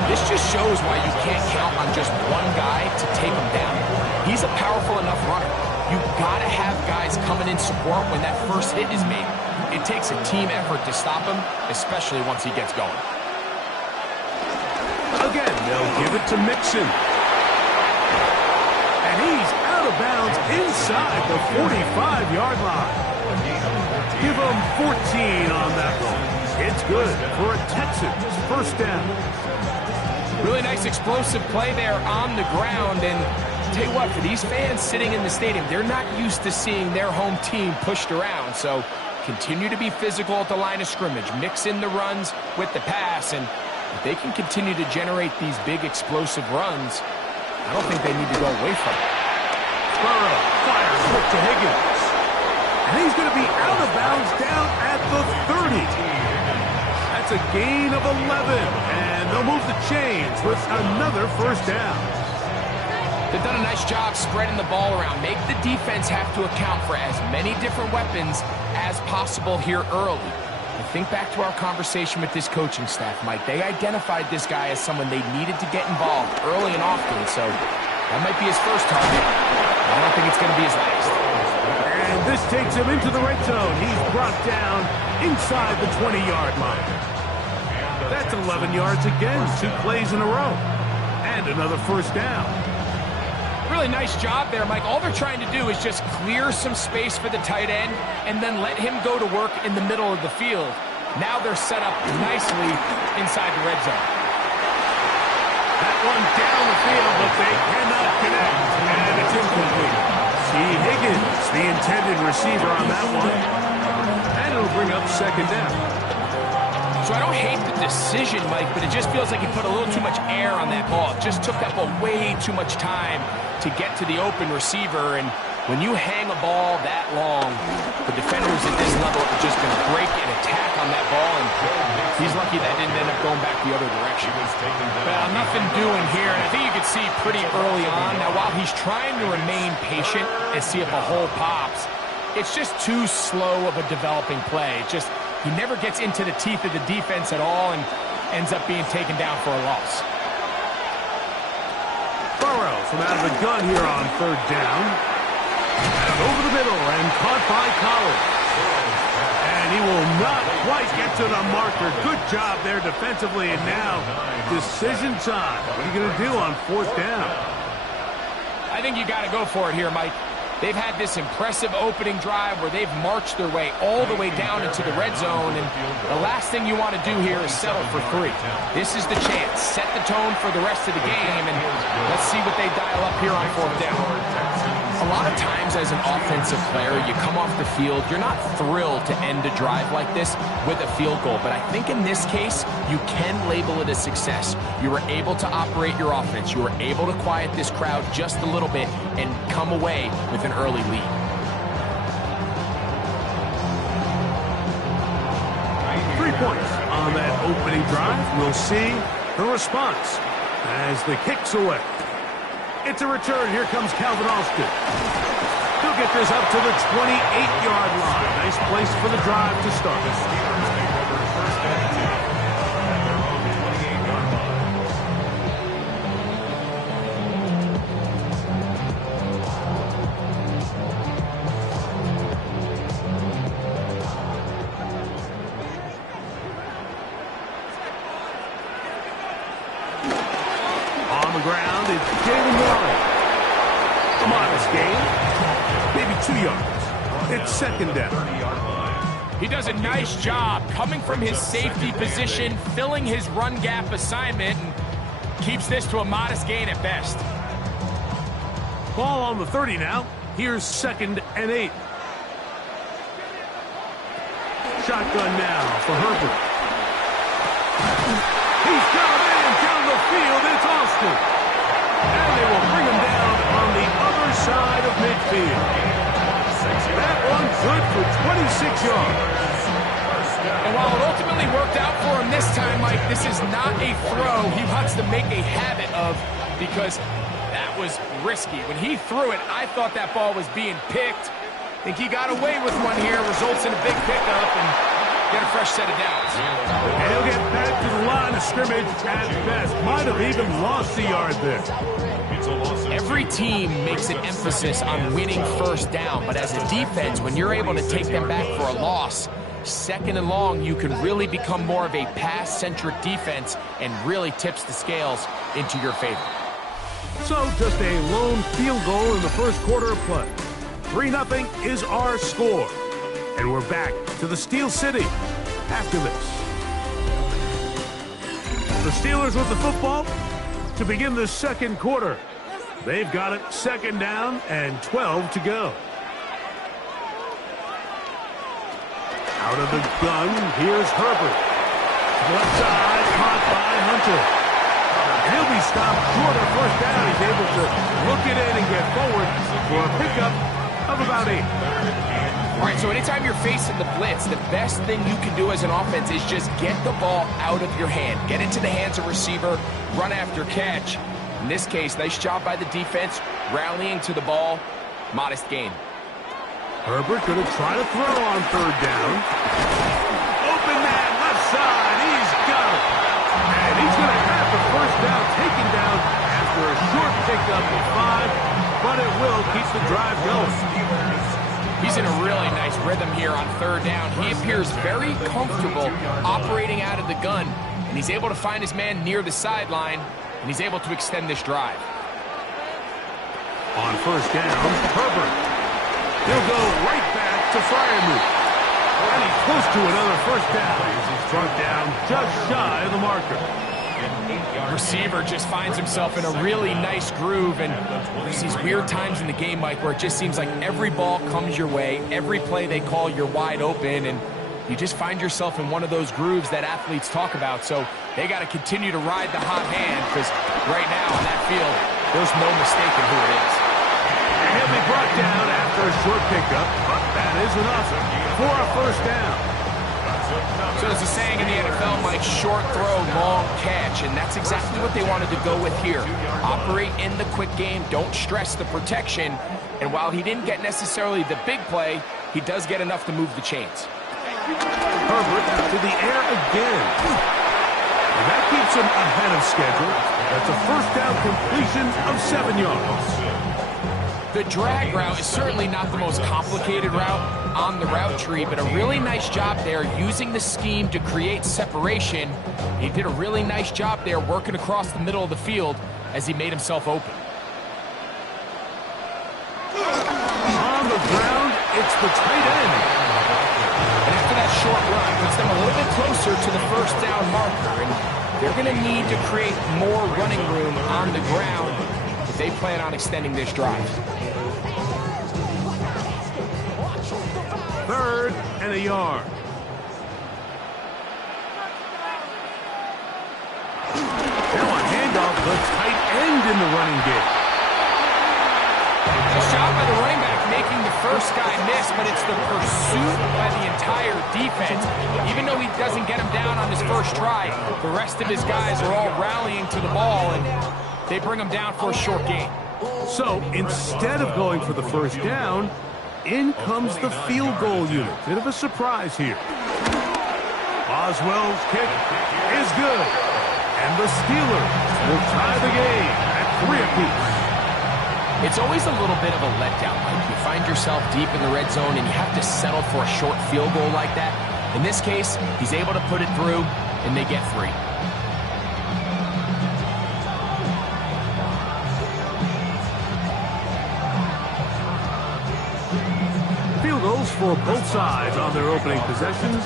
This just shows why you can't count on just one guy to take him down. He's a powerful enough runner. You've got to have guys coming in support when that first hit is made. It takes a team effort to stop him, especially once he gets going. Again, they'll give it to Mixon. And he's out of bounds inside the 45-yard line. Give him 14 on that one. It's good for a Texans first down. Really nice explosive play there on the ground, and tell you what, for these fans sitting in the stadium, they're not used to seeing their home team pushed around, so continue to be physical at the line of scrimmage, mix in the runs with the pass, and If they can continue to generate these big explosive runs, I don't think they need to go away from it. Burrow fires quick to Higgins. And he's going to be out of bounds down at the 30. That's a gain of 11. And they'll move the chains with another first down. They've done a nice job spreading the ball around. Make the defense have to account for as many different weapons as possible here early. And think back to our conversation with this coaching staff, Mike. They identified this guy as someone they needed to get involved early and often. So that might be his first target. I don't think it's going to be his last. And this takes him into the red zone. He's brought down inside the 20-yard line. That's 11 yards again, 2 plays in a row. And another first down. Really nice job there, Mike. All they're trying to do is just clear some space for the tight end and then let him go to work in the middle of the field. Now they're set up nicely inside the red zone. That one down the field, but they cannot connect. And it's incomplete. See Higgins, the intended receiver on that one. And it'll bring up second down. So I don't hate the decision, Mike, but it just feels like he put a little too much air on that ball. It just took that ball way too much time to get to the open receiver. And when you hang a ball that long, the defenders at this level are just going to break and attack on that ball. And he's lucky that didn't end up going back the other direction. Well, nothing doing here. And I think you could see pretty early on. Now, while he's trying to remain patient and see if a hole pops, it's just too slow of a developing play. He never gets into the teeth of the defense at all and ends up being taken down for a loss. Burrow from out of the gun here on third down. And over the middle and caught by Collins. And he will not quite get to the marker. Good job there defensively. And now decision time. What are you going to do on fourth down? I think you got to go for it here, Mike. They've had this impressive opening drive where they've marched their way all the way down into the red zone, and the last thing you want to do here is settle for 3. This is the chance. Set the tone for the rest of the game, and let's see what they dial up here on fourth down. A lot of times as an offensive player, you come off the field, you're not thrilled to end a drive like this with a field goal, but I think in this case, you can label it a success. You were able to operate your offense. You were able to quiet this crowd just a little bit and come away with an early lead. Points on that opening drive. We'll see the response as the kick's away. It's a return. Here comes Calvin Austin. He'll get this up to the 28-yard line. Nice place for the drive to start. On the ground, it's Jaylen Warren. A modest gain, maybe 2 yards. It's second down. He does a nice job coming from his safety position, filling his run gap assignment, and keeps this to a modest gain at best. Ball on the 30 now. Here's 2nd and 8. Shotgun now for Herbert. He's got a man down the field. It's Austin. And they will bring him down on the other side of midfield. That one good for 26 yards. And while it ultimately worked out for him this time, Mike, this is not a throw he wants to make a habit of because that was risky. When he threw it, I thought that ball was being picked. I think he got away with one here, results in a big pickup and get a fresh set of downs. And he'll get back to the line of scrimmage at best. Might have even lost a yard there. Every team makes an emphasis on winning first down, but as a defense, when you're able to take them back for a loss, 2nd and long, you can really become more of a pass-centric defense and really tips the scales into your favor. So just a lone field goal in the first quarter of play. 3-0 is our score. And we're back to the Steel City after this. The Steelers with the football to begin the second quarter. They've got it 2nd down and 12 to go. Out of the gun, here's Herbert. Left side, caught by Hunter. He'll be stopped short of first down. He's able to look it in and get forward for a pickup of about 8. All right, so anytime you're facing the blitz, the best thing you can do as an offense is just get the ball out of your hand. Get into the hands of receiver, run after catch. In this case, nice job by the defense, rallying to the ball. Modest gain. Herbert going to try to throw on third down. Open man, left side. He's got it. And he's going to have the first down taken down after a short pickup of 5, but it will keep the drive going. He's in a really nice rhythm here on third down. He appears very comfortable operating out of the gun, and he's able to find his man near the sideline, and he's able to extend this drive. On first down, Herbert. He'll go right back to Freiermuth. And he's close to another first down. He's brought down just shy of the marker. Receiver just finds himself in a really nice groove, and there's these weird times in the game, Mike, where it just seems like every ball comes your way, every play they call you're wide open, and you just find yourself in one of those grooves that athletes talk about. So they got to continue to ride the hot hand, because right now on that field, there's no mistaking who it is. And he'll be brought down after a short pickup, but that is enough for a first down. So there's a saying in the NFL, Mike, short throw, long catch, and that's exactly what they wanted to go with here. Operate in the quick game, don't stress the protection, and while he didn't get necessarily the big play, he does get enough to move the chains. Herbert to the air again. And that keeps him ahead of schedule. That's a first down completion of 7 yards. The drag route is certainly not the most complicated route on the route tree, but a really nice job there using the scheme to create separation. He did a really nice job there working across the middle of the field as he made himself open. On the ground, it's the tight end. And after that short run, puts them a little bit closer to the first down marker, and they're going to need to create more running room on the ground if they plan on extending this drive. 3rd and a yard. Now a handoff, the tight end in the running game. Nice job by the running back making the first guy miss, but it's the pursuit by the entire defense. Even though he doesn't get him down on his first try, the rest of his guys are all rallying to the ball, and they bring him down for a short gain. So instead of going for the first down, in comes the field goal unit. Bit of a surprise here. Boswell's kick is good. And the Steelers will tie the game at 3 apiece. It's always a little bit of a letdown. Like you find yourself deep in the red zone and you have to settle for a short field goal like that. In this case, he's able to put it through, and they get 3. Field goals for both sides on their opening possessions.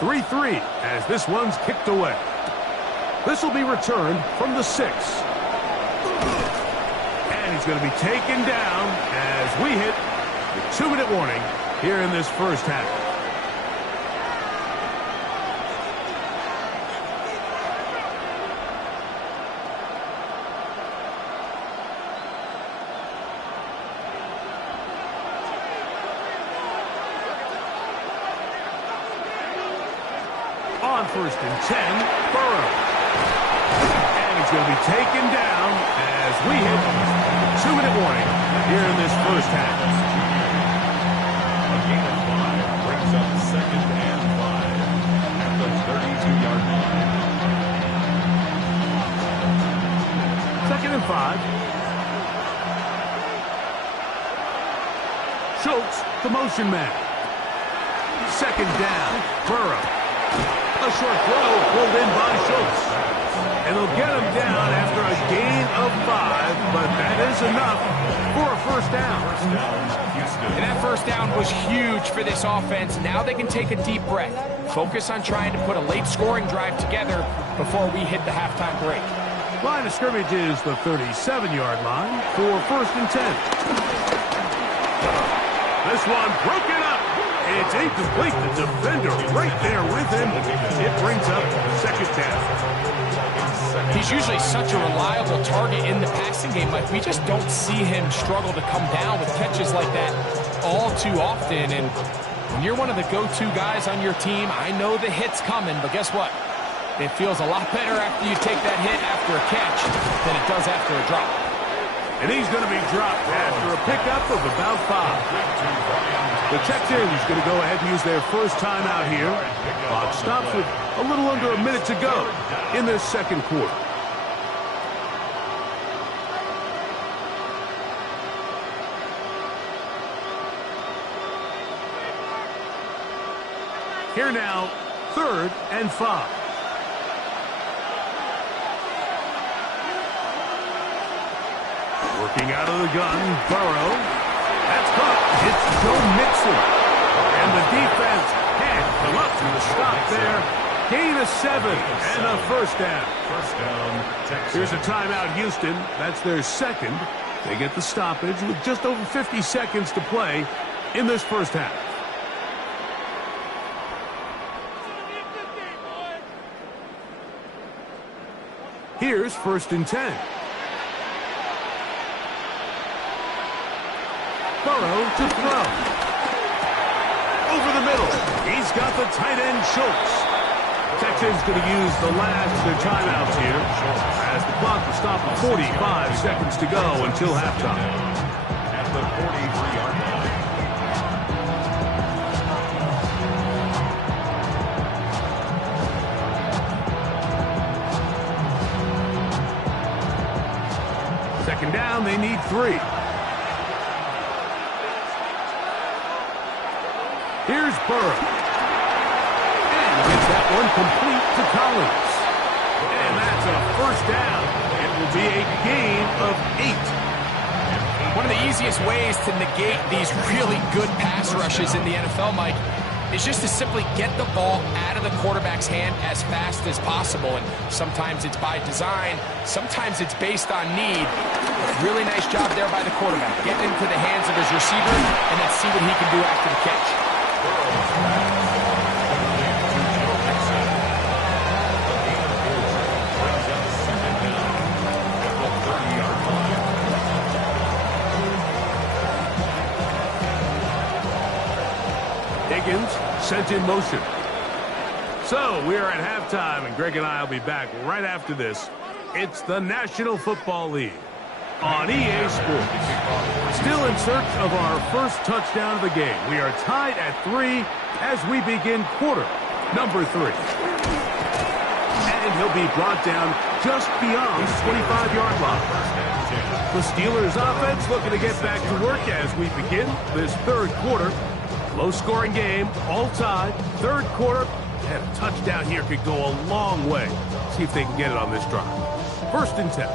3-3 as this one's kicked away. This will be returned from the 6. And he's going to be taken down as we hit the 2-minute warning here in this first half. On 1st and 10, Burrow. And he's going to be taken down as we hit the 2-minute warning here in this first half. A gain of 5 brings up 2nd and 5 at the 32-yard line. 2nd and 5. Schultz, the motion man. 2nd down, Burrow. A short throw pulled in by Schultz. And they'll get him down after a gain of 5, but that is enough for a first down. And that first down was huge for this offense. Now they can take a deep breath. Focus on trying to put a late scoring drive together before we hit the halftime break. Line of scrimmage is the 37-yard line for 1st and 10. This one broken up It's incomplete. The defender right there with him. It brings up second down. He's usually such a reliable target in the passing game, but we just don't see him struggle to come down with catches like that all too often. And when you're one of the go-to guys on your team, I know the hit's coming, but guess what? It feels a lot better after you take that hit after a catch than it does after a drop. And he's going to be dropped after a pickup of about 5. The Texans going to go ahead and use their first timeout here. Clock stops with a little under a minute to go in this second quarter. Here now, 3rd and 5. Working out of the gun, Burrow. That's caught. It's Joe Mixon. And the defense can't come up to the stop there. Gain of 7 and a first down. Here's a timeout, Houston. That's their second. They get the stoppage with just over 50 seconds to play in this first half. Here's 1st and 10. Burrow to throw. Over the middle. He's got the tight end, Schultz. Texans going to use the last of their timeouts here as the clock will stop at 45 seconds to go until halftime. At the 43-yard line. Second down, they need 3. Here's Burrow. And gets that one complete to Collins. And that's a first down. It will be a gain of 8. One of the easiest ways to negate these really good pass rushes in the NFL, Mike, is just to simply get the ball out of the quarterback's hand as fast as possible. And sometimes it's by design, sometimes it's based on need. Really nice job there by the quarterback, getting into the hands of his receiver and then see what he can do after the catch. Higgins sent in motion. So we are at halftime, and Greg and I will be back right after this. It's the National Football League on EA Sports. Still in search of our first touchdown of the game. We are tied at 3 as we begin quarter number 3. And he'll be brought down just beyond the 25-yard line. The Steelers offense looking to get back to work as we begin this third quarter. Low-scoring game, all tied, third quarter, and a touchdown here could go a long way. See if they can get it on this drive. 1st and 10.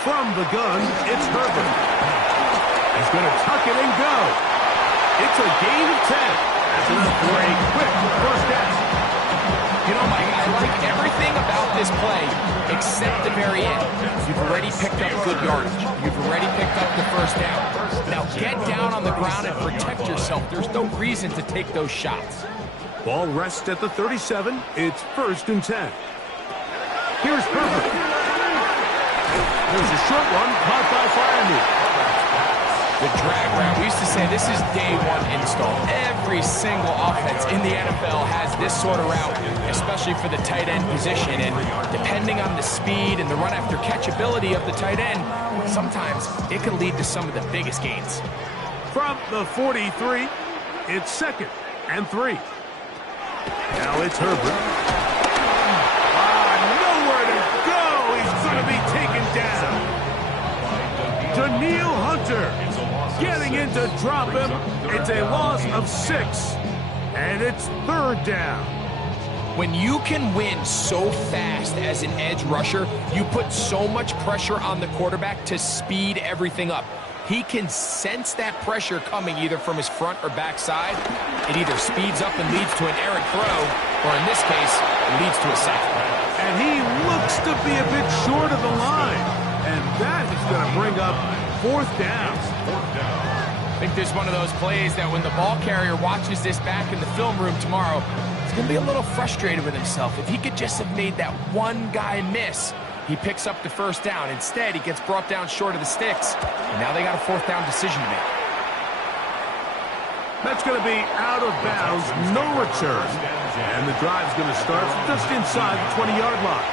From the gun, it's Herbert. He's going to tuck it and go. It's a gain of 10. That's enough for a quick first down. You know, Mike, I like everything about this play except the very end. You've already picked up good yardage. You've already picked up the first down. Now get down on the ground and protect yourself. There's no reason to take those shots. Ball rests at the 37. It's 1st and 10. Here's Herbert. There's a short one caught by Freiermuth. The drag route. We used to say this is day one install. Every single offense in the NFL has this sort of route, especially for the tight end position. And depending on the speed and the run after catch ability of the tight end, sometimes it can lead to some of the biggest gains. From the 43, it's 2nd and 3. Now it's Herbert. Nowhere to go. He's going to be taken down. Danielle Hunter getting in to drop him. It's a loss of 6, and it's 3rd down. When you can win so fast as an edge rusher, you put so much pressure on the quarterback to speed everything up. He can sense that pressure coming either from his front or back side. It either speeds up and leads to an errant throw, or in this case, it leads to a sack. And he looks to be a bit short of the line. and that is going to bring up fourth down. I think this is one of those plays that when the ball carrier watches this back in the film room tomorrow, he's going to be a little frustrated with himself. If he could just have made that one guy miss, he picks up the first down. Instead, he gets brought down short of the sticks, and now they got a fourth down decision to make. That's going to be out of bounds, no return. And the drive's going to start just inside the 20-yard line.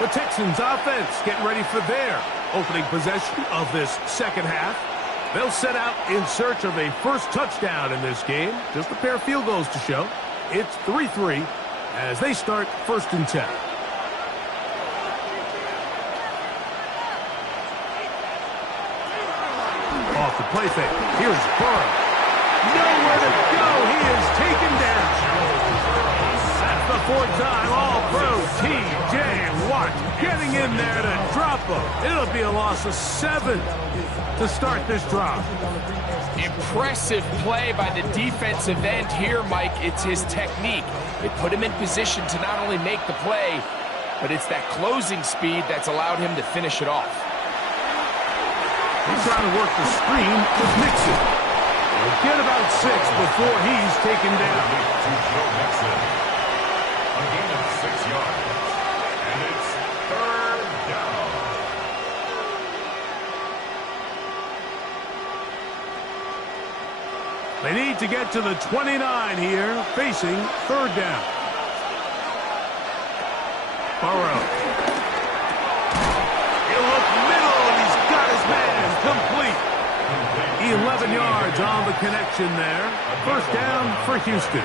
The Texans offense getting ready for their opening possession of this second half. They'll set out in search of a first touchdown in this game. Just a pair of field goals to show. It's 3-3 as they start 1st and 10. Off the play fake. Here's Burrow. Nowhere to go. He is taken down. That's the 4th time All-Pro T.J. Watt getting in there to drop him. It'll be a loss of 7 to start this drive. Impressive play by the defensive end here, Mike. It's his technique. It put him in position to not only make the play, but it's that closing speed that's allowed him to finish it off. He's trying to work the screen with Mixon. He'll get about 6 before he's taken down. To Joe Mixon. A gain of 6 yards. And it's 3rd down. They need to get to the 29 here, facing 3rd down. Burrow. He'll look middle, and he's got his man complete. 11 yards on the connection there. First down for Houston.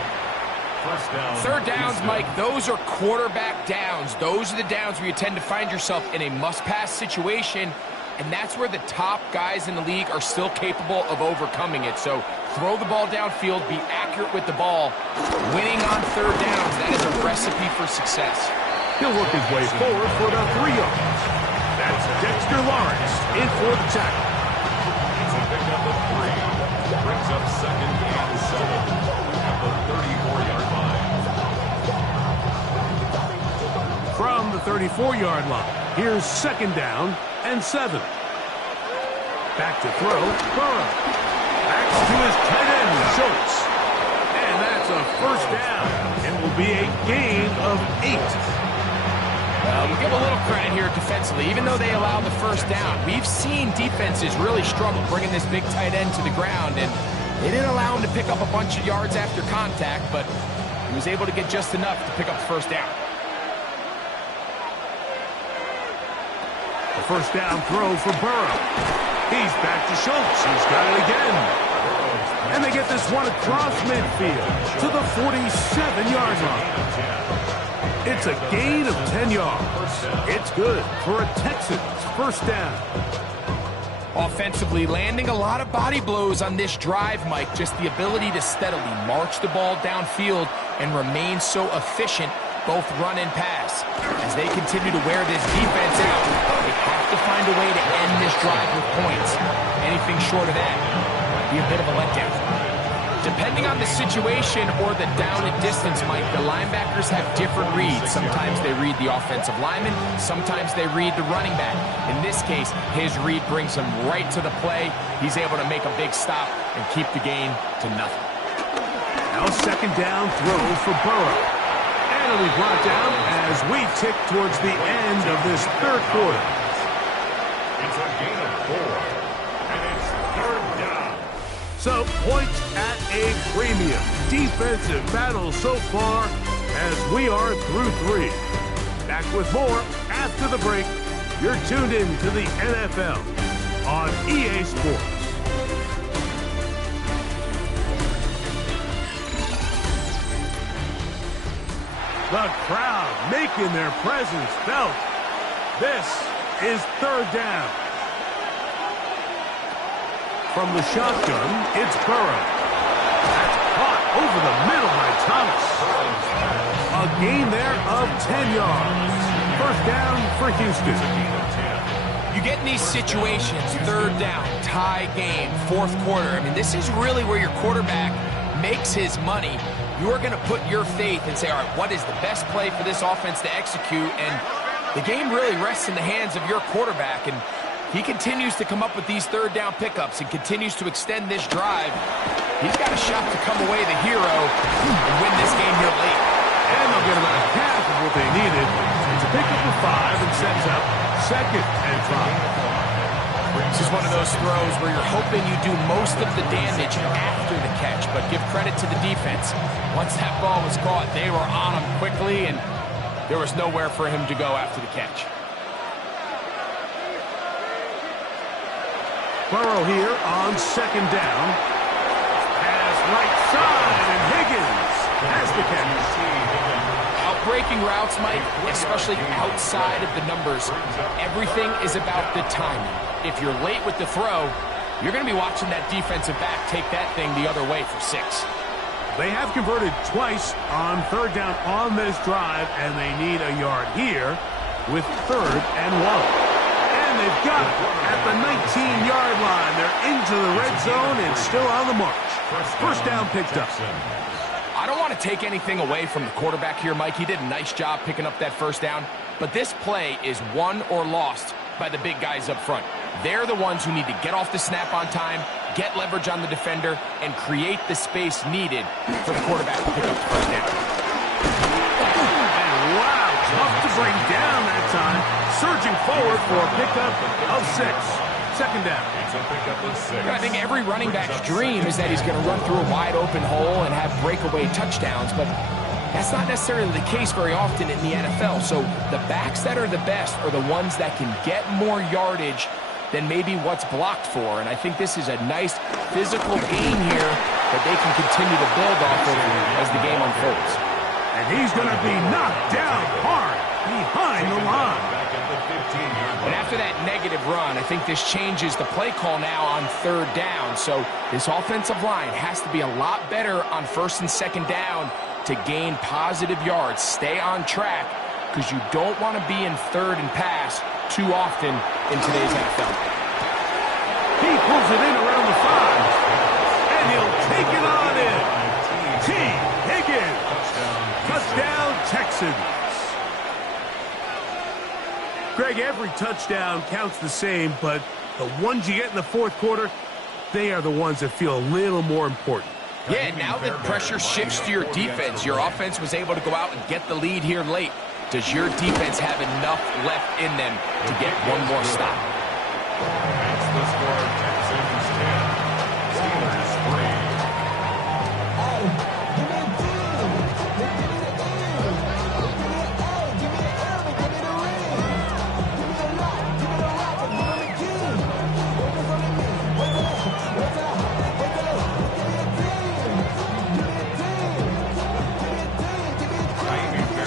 First down. 3rd downs, Mike, those are quarterback downs. Those are the downs where you tend to find yourself in a must-pass situation, and that's where the top guys in the league are still capable of overcoming it. So throw the ball downfield, be accurate with the ball. Winning on 3rd downs, that is a recipe for success. He'll work his way forward for about 3 yards. That's Dexter Lawrence in for the tackle. It's a pickup of 3. Brings up 2nd and 7 at the 34-yard line. From the 34-yard line, here's 2nd down and 7. Back to throw, Burrow. Back to his tight end, Schultz. And that's a first down. It will be a gain of 8. We'll give a little credit here defensively. Even though they allowed the first down, we've seen defenses really struggle bringing this big tight end to the ground, and they didn't allow him to pick up a bunch of yards after contact, but he was able to get just enough to pick up the first down. The first down throw for Burrow. He's back to Schultz. He's got it again. And they get this one across midfield to the 47-yard line. It's a gain of 10 yards. It's good for a Texans first down. Offensively, landing a lot of body blows on this drive, Mike. Just the ability to steadily march the ball downfield and remain so efficient, both run and pass. As they continue to wear this defense out, they have to find a way to end this drive with points. Anything short of that might be a bit of a letdown. Depending on the situation or the down and distance, Mike, the linebackers have different reads. Sometimes they read the offensive lineman. Sometimes they read the running back. In this case, his read brings him right to the play. He's able to make a big stop and keep the gain to nothing. Now 2nd down throw for Burrow. And it'll be brought down as we tick towards the end of this 3rd quarter. It's a gain of 4. And it's 3rd down. So, points at a premium. Defensive battle so far as we are through 3. Back with more after the break. You're tuned in to the NFL on EA Sports. The crowd making their presence felt. This is 3rd down. From the shotgun, it's Burrow. That's caught over the middle by Thomas. A gain there of 10 yards. First down for Houston. You get in these situations, 3rd down, tie game, 4th quarter. I mean, this is really where your quarterback makes his money. You are going to put your faith and say, all right, what is the best play for this offense to execute? And the game really rests in the hands of your quarterback. And he continues to come up with these third down pickups and continues to extend this drive, he's got a shot to come away the hero and win this game here late. And they'll get about half of what they needed. It's a pickup of 5 and sets up 2nd and 5. This is one of those throws where you're hoping you do most of the damage after the catch, but give credit to the defense. Once that ball was caught, they were on him quickly, and there was nowhere for him to go after the catch. Burrow here on 2nd down. Pass right side, and Higgins has the catch. Breaking routes, Mike, especially outside of the numbers, everything is about the timing. If you're late with the throw, you're going to be watching that defensive back take that thing the other way for 6. They have converted twice on 3rd down on this drive, and they need a yard here with 3rd and 1. And they've got it at the 19-yard line. They're into the red zone and still on the march. First down picked up. I don't want to take anything away from the quarterback here, Mike. He did a nice job picking up that first down. But this play is won or lost by the big guys up front. They're the ones who need to get off the snap on time, get leverage on the defender, and create the space needed for the quarterback to pick up the first down. And wow, tough to bring down that time. Surging forward for a pickup of 6. 2nd down. I think every running back's dream is that he's going to run through a wide open hole and have breakaway touchdowns, but that's not necessarily the case very often in the NFL. So the backs that are the best are the ones that can get more yardage than maybe what's blocked for. And I think this is a nice physical gain here that they can continue to build off of as the game unfolds. And he's going to be knocked down hard behind the line. And after that negative run, I think this changes the play call now on 3rd down. So this offensive line has to be a lot better on 1st and 2nd down to gain positive yards. Stay on track because you don't want to be in 3rd and pass too often in today's NFL. He pulls it in around the 5, and he'll take it on in. T. Higgins. Touchdown, Texans. Greg, every touchdown counts the same, but the ones you get in the 4th quarter, they are the ones that feel a little more important. Yeah, now that pressure shifts to your defense, your offense was able to go out and get the lead here late. Does your defense have enough left in them to get one more stop? That's the score. Texans 10, Steelers 3.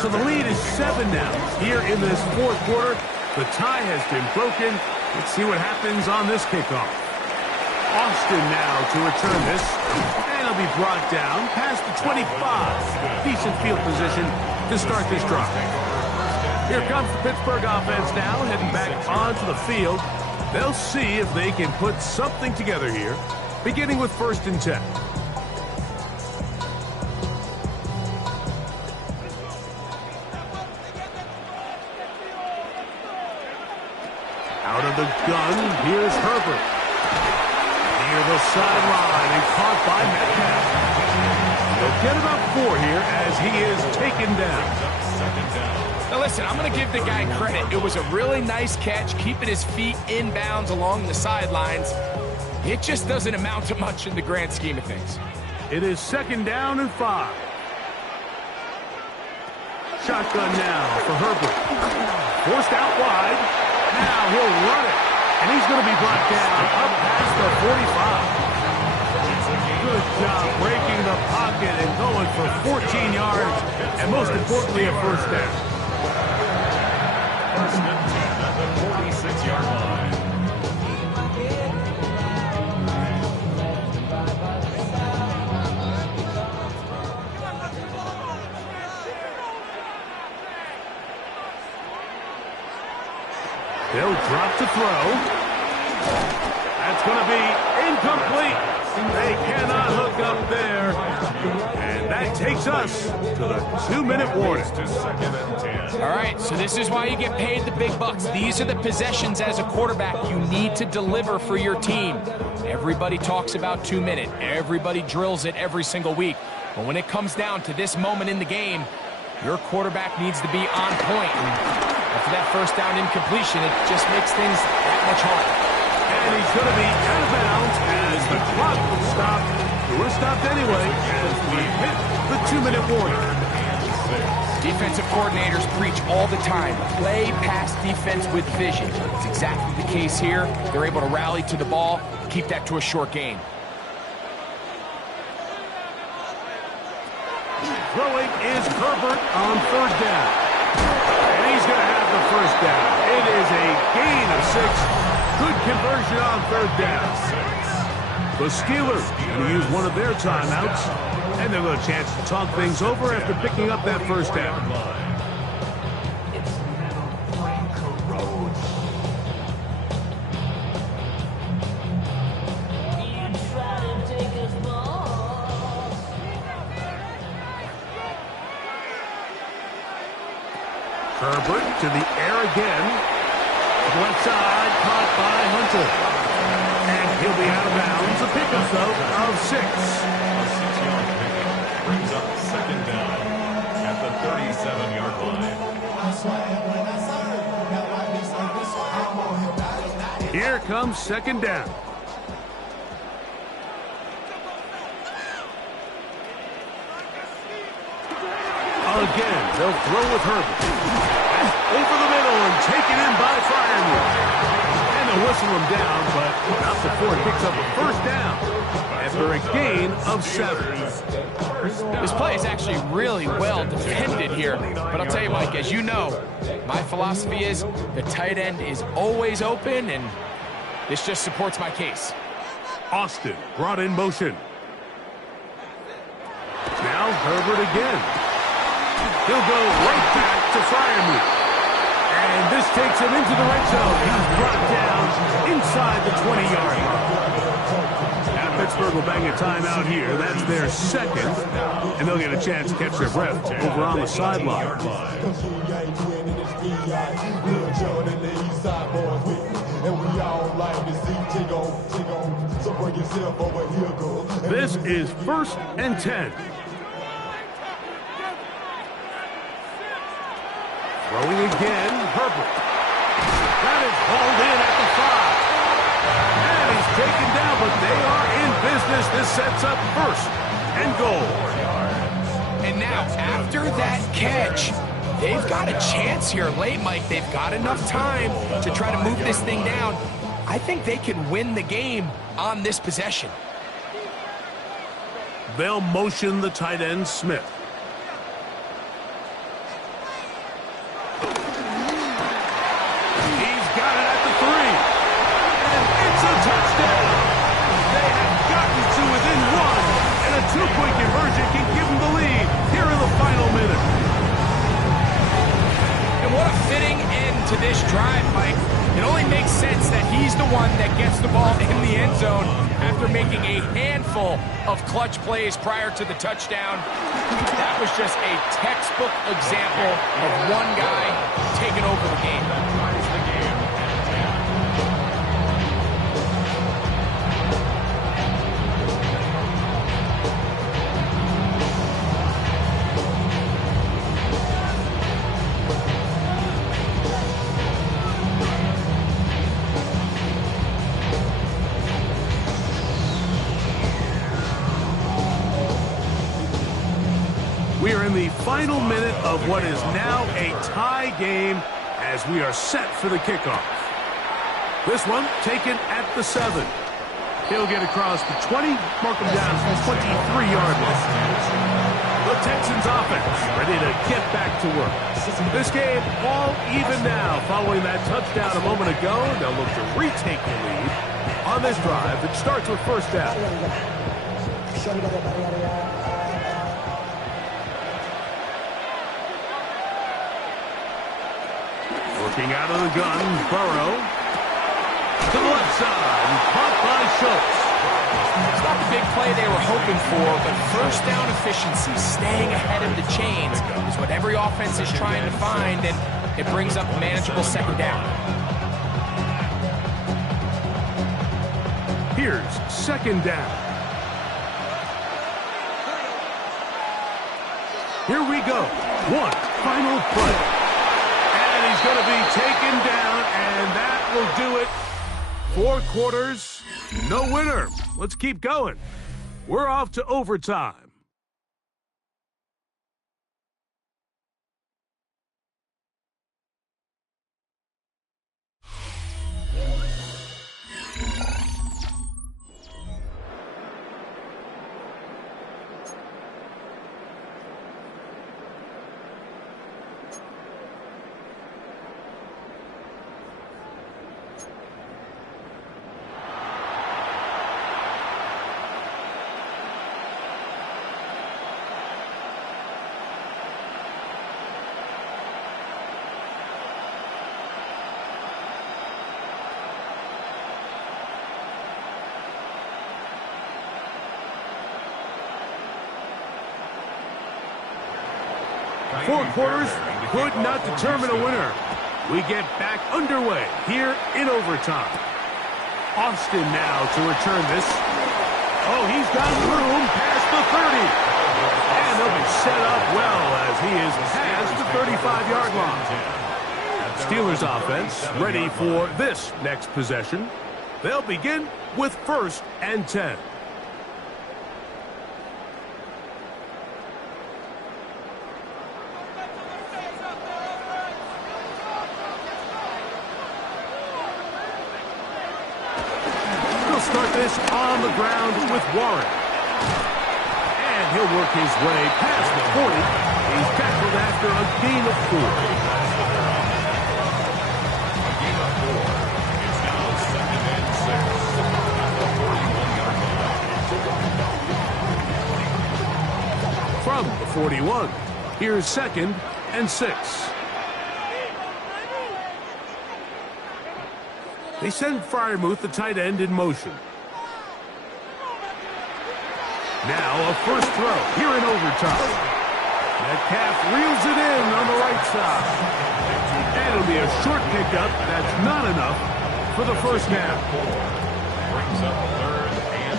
So the lead is 7 now. Here in this 4th quarter, the tie has been broken. Let's see what happens on this kickoff. Austin now to return this. And he'll be brought down past the 25. Decent field position to start this drive. Here comes the Pittsburgh offense now, heading back onto the field. They'll see if they can put something together here, beginning with 1st and 10. Out of the gun, here's Herbert. Near the sideline and caught by Metcalf. They'll get about 4 here as he is taken down. Now listen, I'm going to give the guy credit. It was a really nice catch, keeping his feet inbounds along the sidelines. It just doesn't amount to much in the grand scheme of things. It is 2nd down and 5. Shotgun now for Herbert. Forced out wide. Now he'll run it, and he's going to be brought down up past the 45. Good job breaking the pocket and going for 14 yards, and most importantly, a 1st down. 1st and 10 at the 46-yard line. They'll drop to throw. That's going to be incomplete. They cannot hook up there. And That takes us to the 2-minute warning. To second and 10. All right, so this is why you get paid the big bucks. These are the possessions as a quarterback you need to deliver for your team. Everybody talks about 2-minute. Everybody drills it every single week. But when it comes down to this moment in the game, your quarterback needs to be on point. And after that first down incompletion, it just makes things that much harder. And he's going to be out of bounds as the clock will stop. We're stopped anyway as we hit the 2-minute warning. Defensive coordinators preach all the time, play pass defense with vision. It's exactly the case here. They're able to rally to the ball, keep that to a short gain. Throwing is Herbert on 3rd down. And he's going to have the first down. It is a gain of 6. Good conversion on 3rd down. The Steelers going to use one of their timeouts, and they'll get a chance to talk things over after picking up that first down. Herbert to the air again. Left side, caught by Hunter. And he'll be out of bounds. A pickup, though, of 6. A 6-yard pickup brings up second down at the 37-yard line. Here comes second down. Again, they'll throw with Herbert. Over the middle and taken in by Freiermuth. And they'll whistle him down, but not before he picks up a first down after a gain of 7. This play is actually really well defended here. But I'll tell you, Mike, as you know, my philosophy is the tight end is always open, and this just supports my case. Austin brought in motion. Now Herbert again. He'll go right back to Freiermuth. And this takes him into the red zone. He's brought down inside the 20-yard line. Now Pittsburgh will bang a timeout here. That's their second. And they'll get a chance to catch their breath over on the sideline. This is 1st and 10. Throwing again, Herbert. That is hauled in at the 5. And he's taken down, but they are in business. This sets up 1st and goal. And now, after that catch, they've got a chance here late, Mike. They've got enough time to try to move this thing down. I think they can win the game on this possession. They'll motion the tight end, Smith. Two-point conversion can give them the lead here in the final minute. And what a fitting end to this drive, Mike. It only makes sense that he's the one that gets the ball in the end zone after making a handful of clutch plays prior to the touchdown. That was just a textbook example of one guy taking over the game. We are in the final minute of what is now a tie game as we are set for the kickoff. This one taken at the 7. He'll get across the 20, mark him down to the 23-yard line. The Texans offense ready to get back to work. This game all even now following that touchdown a moment ago. They'll look to retake the lead on this drive that starts with 1st down. Working out of the gun, Burrow. To the left side, caught by Schultz. It's not the big play they were hoping for, but first down efficiency, staying ahead of the chains, is what every offense is trying to find, and it brings up a manageable second down. Here's second down. Here we go. One final play. And he's going to be taken down, and that will do it. 4 quarters, no winner. Let's keep going. We're off to overtime. Four quarters could not determine a winner. We get back underway here in overtime. Austin now to return this. Oh, he's got room past the 30. And they'll be set up well as he is past the 35-yard line. Steelers offense ready for this next possession. They'll begin with 1st and 10. Start this on the ground with Warren. And he'll work his way past the 40. He's tackled after a gain of 4. A gain of 4. It's now 2nd and 6 at the 41-yard line. From the 41, here's 2nd and 6. They send Freiermuth, the tight end, in motion. Now a first throw here in overtime. Metcalf reels it in on the right side. And it'll be a short pickup. That's not enough for the first down. Brings up 3rd and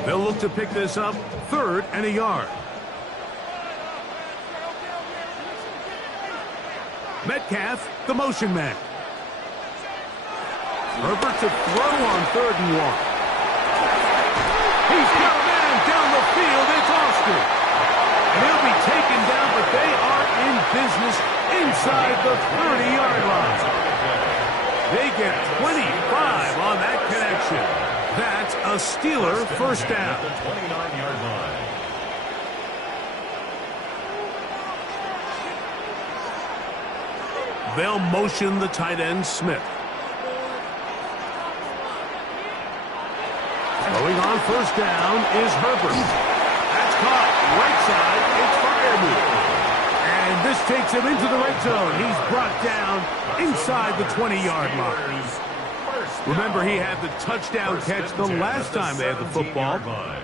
1. They'll look to pick this up 3rd and a yard. Metcalf, the motion man. Herbert to throw on 3rd and 1. He's got a man down the field. It's Austin. And he'll be taken down, but they are in business inside the 30-yard line. They get 25 on that connection. That's a Steeler first down. The 29-yard line. They'll motion the tight end, Smith. Going on first down is Herbert. That's caught right side. It's Freiermuth. And this takes him into the red zone. He's brought down inside the 20-yard line. Remember, he had the touchdown catch the last time they had the football.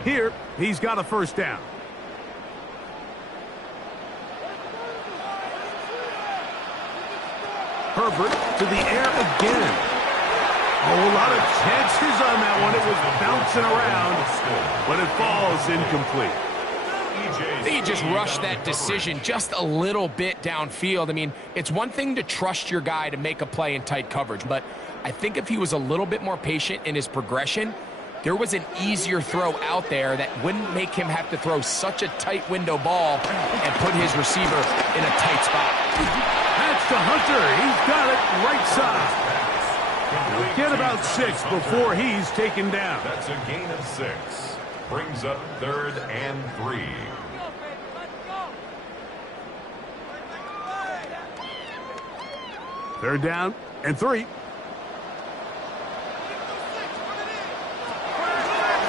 Here, he's got a first down. Herbert to the air again. Oh, a lot of chances on that one. It was bouncing around, but it falls incomplete. I think he just rushed that decision just a little bit downfield. I mean, it's one thing to trust your guy to make a play in tight coverage, but I think if he was a little bit more patient in his progression, there was an easier throw out there that wouldn't make him have to throw such a tight window ball and put his receiver in a tight spot. That's to Hunter. He's got it right side. Get about 6 before he's taken down. That's a gain of 6. Brings up 3rd and 3. Third down and 3.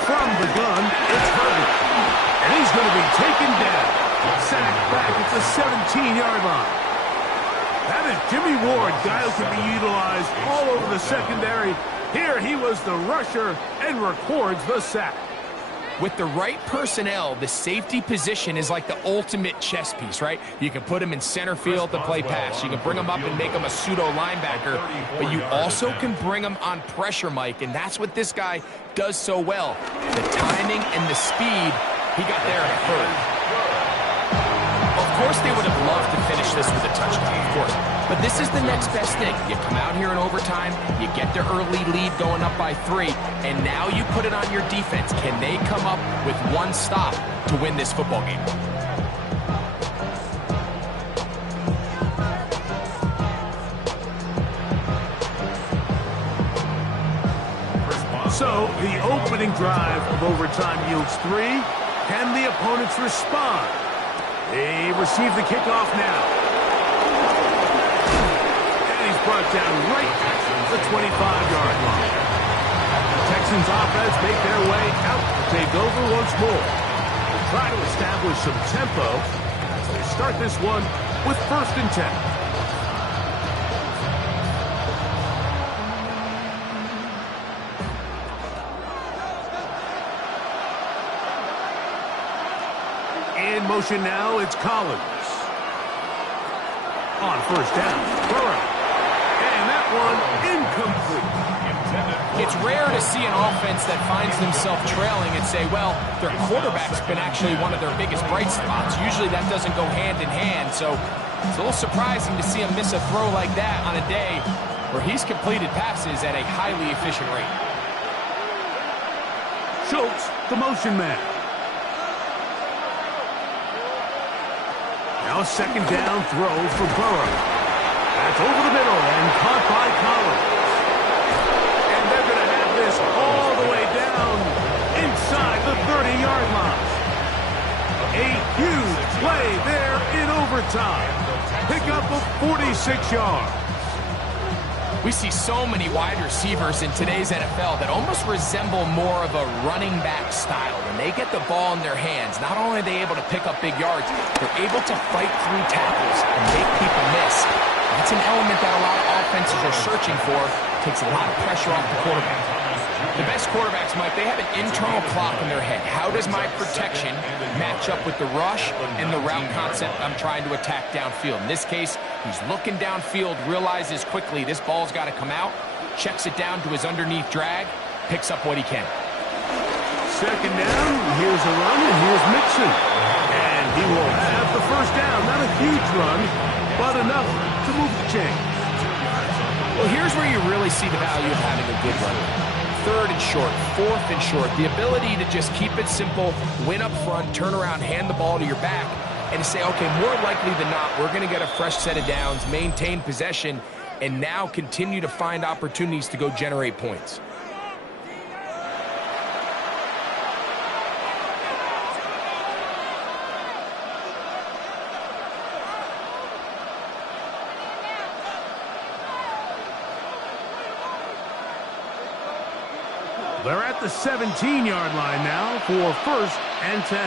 From the gun, it's Herbert. And he's going to be taken down. Sacked back at the 17-yard line. That is Jimmy Ward, guy who can be utilized all over the secondary. Here he was the rusher and records the sack. With the right personnel, the safety position is like the ultimate chess piece, right? You can put him in center field to play pass. You can bring him up and make him a pseudo linebacker, but you also can bring him on pressure, Mike, and that's what this guy does so well. The timing and the speed, he got there in a hurry. Of course they would have loved to finish this with a touchdown, of course. But this is the next best thing. You come out here in overtime, you get the early lead going up by 3, and now you put it on your defense. Can they come up with one stop to win this football game? So the opening drive of overtime yields 3. Can the opponents respond? They receive the kickoff now. And he's brought down right at the 25-yard line. The Texans offense make their way out to take over once more. They try to establish some tempo as they start this one with 1st and 10. In motion now, it's Collins. On 1st down, Burrow. And that one incomplete. It's rare to see an offense that finds themselves trailing and say, well, their quarterback's been actually one of their biggest bright spots. Usually that doesn't go hand in hand, so it's a little surprising to see him miss a throw like that on a day where he's completed passes at a highly efficient rate. Schultz, the motion man. Now 2nd down throw for Burrow. That's over the middle and caught by Collins. And they're going to have this all the way down inside the 30-yard line. A huge play there in overtime. Pickup of 46 yards. We see so many wide receivers in today's NFL that almost resemble more of a running back style. When they get the ball in their hands, not only are they able to pick up big yards, they're able to fight through tackles and make people miss. That's an element that a lot of offenses are searching for. Takes a lot of pressure off the quarterback. The best quarterbacks, Mike, they have an internal clock in their head. How does my protection match up with the rush and the route concept I'm trying to attack downfield? In this case, he's looking downfield, realizes quickly this ball's got to come out, checks it down to his underneath drag, picks up what he can. 2nd down, here's a run, and here's Mixon. And he will have the 1st down. Not a huge run, but enough to move the chain. Well, here's where you really see the value of having a good run. 3rd and short, 4th and short. The ability to just keep it simple, win up front, turn around, hand the ball to your back, and to say, okay, more likely than not, we're going to get a fresh set of downs, maintain possession, and now continue to find opportunities to go generate points. They're at the 17-yard line now for 1st and 10.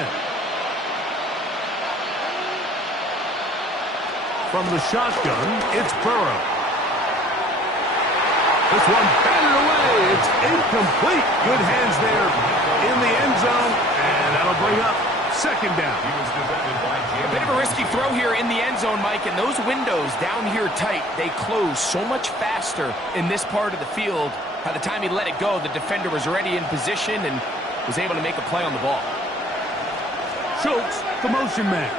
From the shotgun, it's Burrow. This one batted away. It's incomplete. Good hands there in the end zone, and that'll bring up 2nd down. A bit of a risky throw here in the end zone, Mike, and those windows down here tight, they close so much faster in this part of the field. By the time he let it go, the defender was already in position and was able to make a play on the ball. Schultz, the motion man.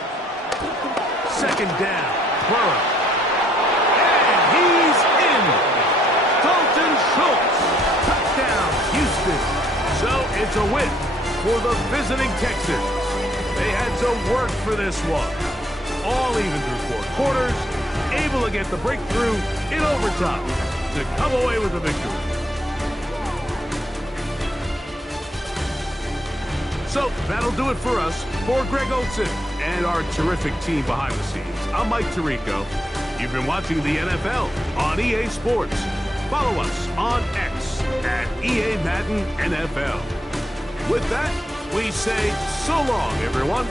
2nd down, Burrow. And he's in. Dalton Schultz. Touchdown, Houston. So it's a win for the visiting Texans. They had to work for this one. All even through 4 quarters, able to get the breakthrough in overtime to come away with the victory. So that'll do it for us. For Greg Olsen and our terrific team behind the scenes, I'm Mike Tirico. You've been watching the NFL on EA Sports. Follow us on X at EA Madden NFL. With that, we say so long, everyone.